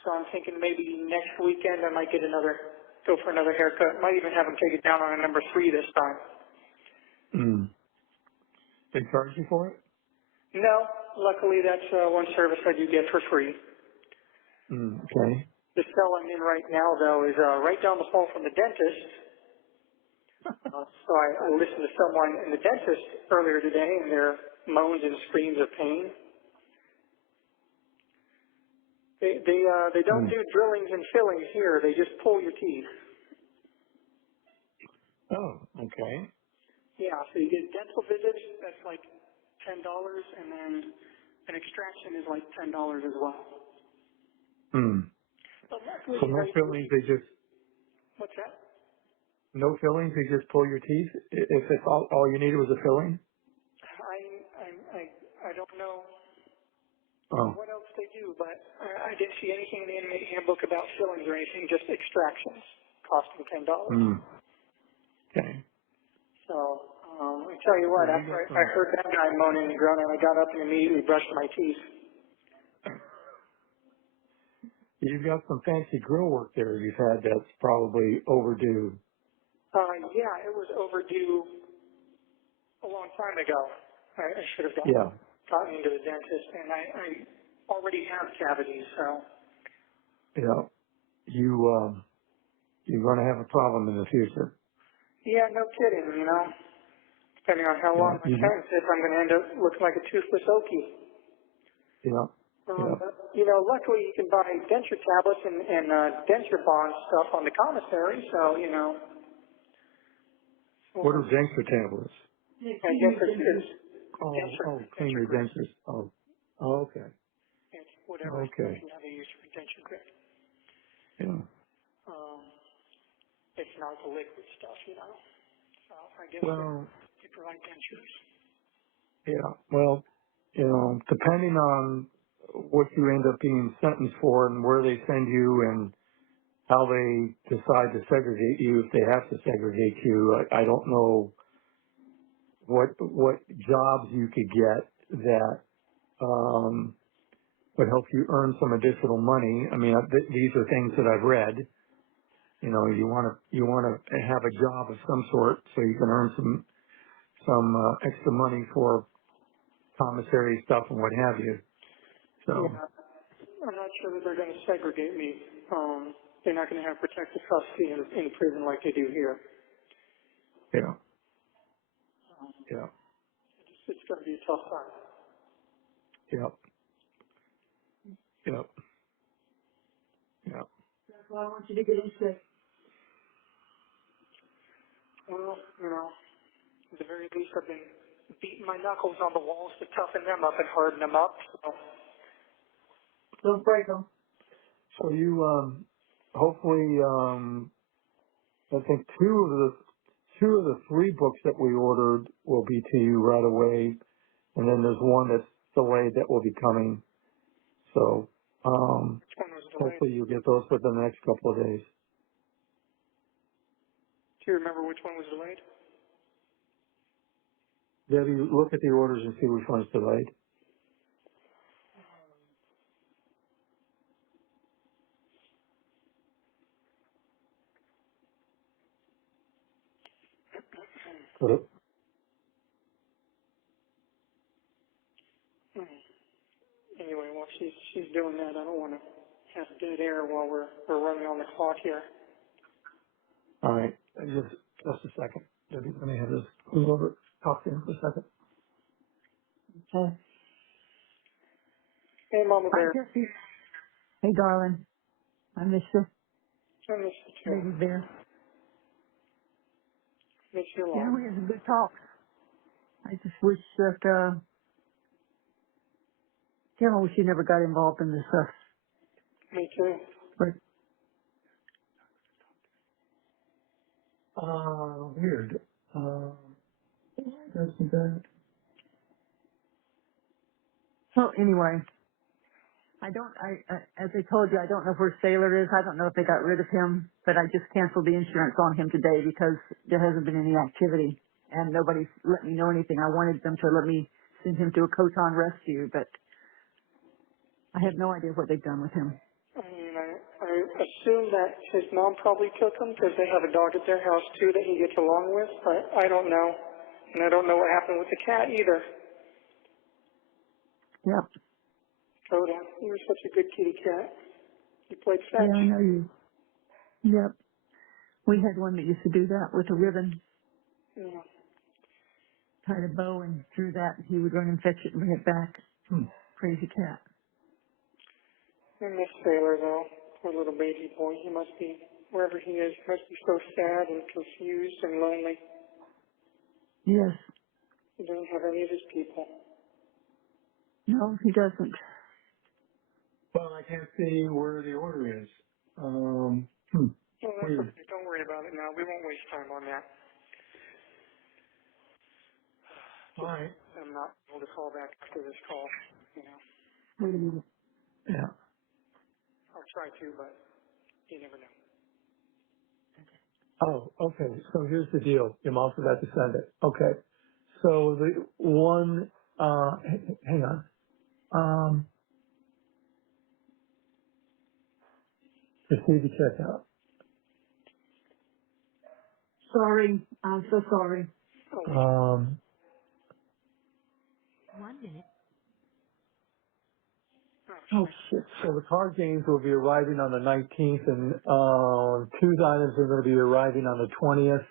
So I'm thinking maybe next weekend I might go for another haircut. Might even have them take it down on a number 3 this time. Mm. They charge you for it? No, luckily that's one service I do get for free. Okay. The cell I'm in right now, though, is right down the hall from the dentist. So I listened to someone in the dentist earlier today, and their moans and screams of pain. They don't do drillings and fillings here. They just pull your teeth. Oh, okay. Yeah, so you get dental visits. That's like $10, and then an extraction is like $10 as well. But luckily, So no fillings, they just, what's that? no fillings, they just pull your teeth? If it's all you needed was a filling? I don't know Oh. what else they do, but I didn't see anything in the inmate handbook about fillings or anything, just extractions costing $10. Okay. So I tell you what, Well, after I heard that guy moaning and groaning, I got up and immediately brushed my teeth. You've got some fancy grill work there you've had that's probably overdue. Yeah, it was overdue a long time ago. I should have gotten into the dentist, and I already have cavities, so. Yeah. You're going to have a problem in the future. Yeah, no kidding, depending on how long I spend, if I'm going to end up looking like a toothless Okie. Yeah. Luckily you can buy denture tablets and denture bond stuff on the commissary, so, What are denture tablets? I guess it's Clean your dentures. Okay. It's whatever expression they use for denture grit. Yeah. It's not the liquid stuff, So I guess they provide dentures. Yeah. Well, depending on what you end up being sentenced for and where they send you and how they decide to segregate you, if they have to segregate you, I don't know what jobs you could get that would help you earn some additional money. I mean, these are things that I've read. You want to have a job of some sort so you can earn some extra money for commissary stuff and what have you. So Yeah, I'm not sure that they're going to segregate me. They're not going to have protective custody in prison like they do here. yeah. It's going to be a tough time. Yep. That's why I want you to get in shape. Well, at the very least, I've been beating my knuckles on the walls to toughen them up and harden them up. So. Don't break them. So you, hopefully, I think two of the 3 books that we ordered will be to you right away. And then there's one that's delayed that will be coming. So, Which one was delayed? hopefully you'll get those within the next couple of days. Do you remember which one was delayed? Debbie, look at the orders and see which one's delayed. Could it? Anyway, while she's doing that, I don't want to have dead air while we're running on the clock here. All right. Just a second. Debbie, let me have this. Move over. Talk to him for a second. Okay. Hey, Mama Bear. Hey, darling. I miss you. I miss you too. Baby bear. Miss you a lot. Yeah, we had some good talks. I just wish that, I wish you never got involved in this stuff. Me too. But, Weird. That's bad. so anyway, as I told you, I don't know where Sailor is. I don't know if they got rid of him, but I just canceled the insurance on him today because there hasn't been any activity. and nobody's let me know anything. I wanted them to let me send him to a Coton rescue, but I have no idea what they've done with him. I mean, I assume that his mom probably took him because they have a dog at their house too that he gets along with, but I don't know. And I don't know what happened with the cat either. Yep. Coda, you were such a good kitty cat. You played fetch. Yeah, I know you. Yep. We had one that used to do that with a ribbon. Yeah. Tied a bow and drew that. He would run and fetch it and bring it back. Crazy cat. I miss Sailor though, poor little baby boy. He must be, wherever he is, must be so sad and confused and lonely. Yes. He doesn't have any of his people. No, he doesn't. Well, I can't see where the order is. Well, that's Weird. okay. Don't worry about it now. We won't waste time on that. All right. I'm not able to call back after this call, you know. Wait a minute. Yeah. I'll try to, but you never know. Oh, okay. So here's the deal. Your mom forgot to send it. Okay. So the one, hang on. Just need to check out. Sorry. I'm so sorry. 1 minute. Oh, shit. So the card games will be arriving on the 19th, and two items are going to be arriving on the 20th,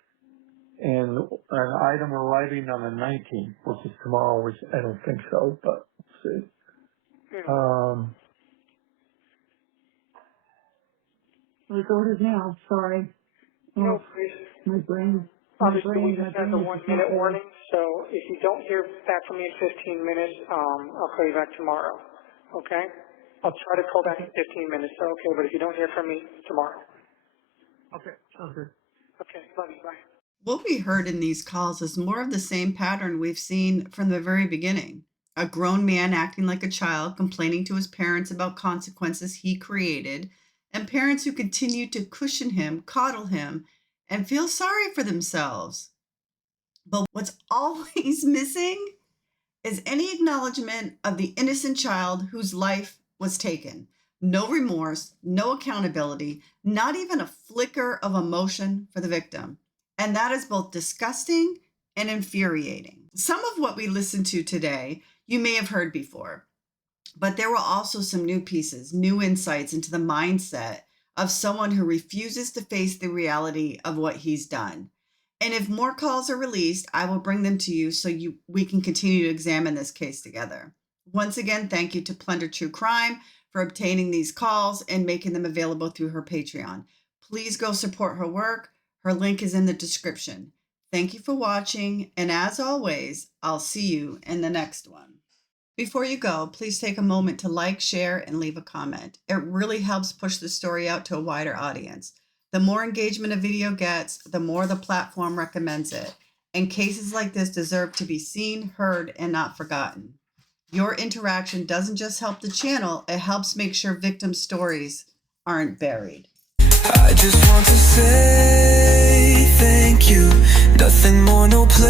and an item arriving on the 19th, which is tomorrow, which I don't think so, but we'll see. Let's order now. Sorry. No, Oh, please. my brain. Obviously, we just had the is 1 just minute not there. warning, so if you don't hear back from me in 15 minutes, I'll call you back tomorrow. Okay? I'll try to call back in 15 minutes, okay, but if you don't hear from me, tomorrow. Okay, sounds good. Okay, love you, bye. What we heard in these calls is more of the same pattern we've seen from the very beginning. A grown man acting like a child, complaining to his parents about consequences he created, and parents who continue to cushion him, coddle him, and feel sorry for themselves. But what's always missing is any acknowledgement of the innocent child whose life was taken. No remorse, no accountability, not even a flicker of emotion for the victim. And that is both disgusting and infuriating. Some of what we listened to today, you may have heard before, but there were also some new pieces, new insights into the mindset of someone who refuses to face the reality of what he's done. And if more calls are released, I will bring them to you so we can continue to examine this case together. Once again, thank you to Plunder True Crime for obtaining these calls and making them available through her Patreon. Please go support her work. Her link is in the description. Thank you for watching, and as always, I'll see you in the next one. Before you go, please take a moment to like, share, and leave a comment. It really helps push the story out to a wider audience. The more engagement a video gets, the more the platform recommends it. And cases like this deserve to be seen, heard, and not forgotten. Your interaction doesn't just help the channel, it helps make sure victim stories aren't buried. I just want to say thank you. Nothing more, no play.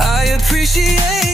I appreciate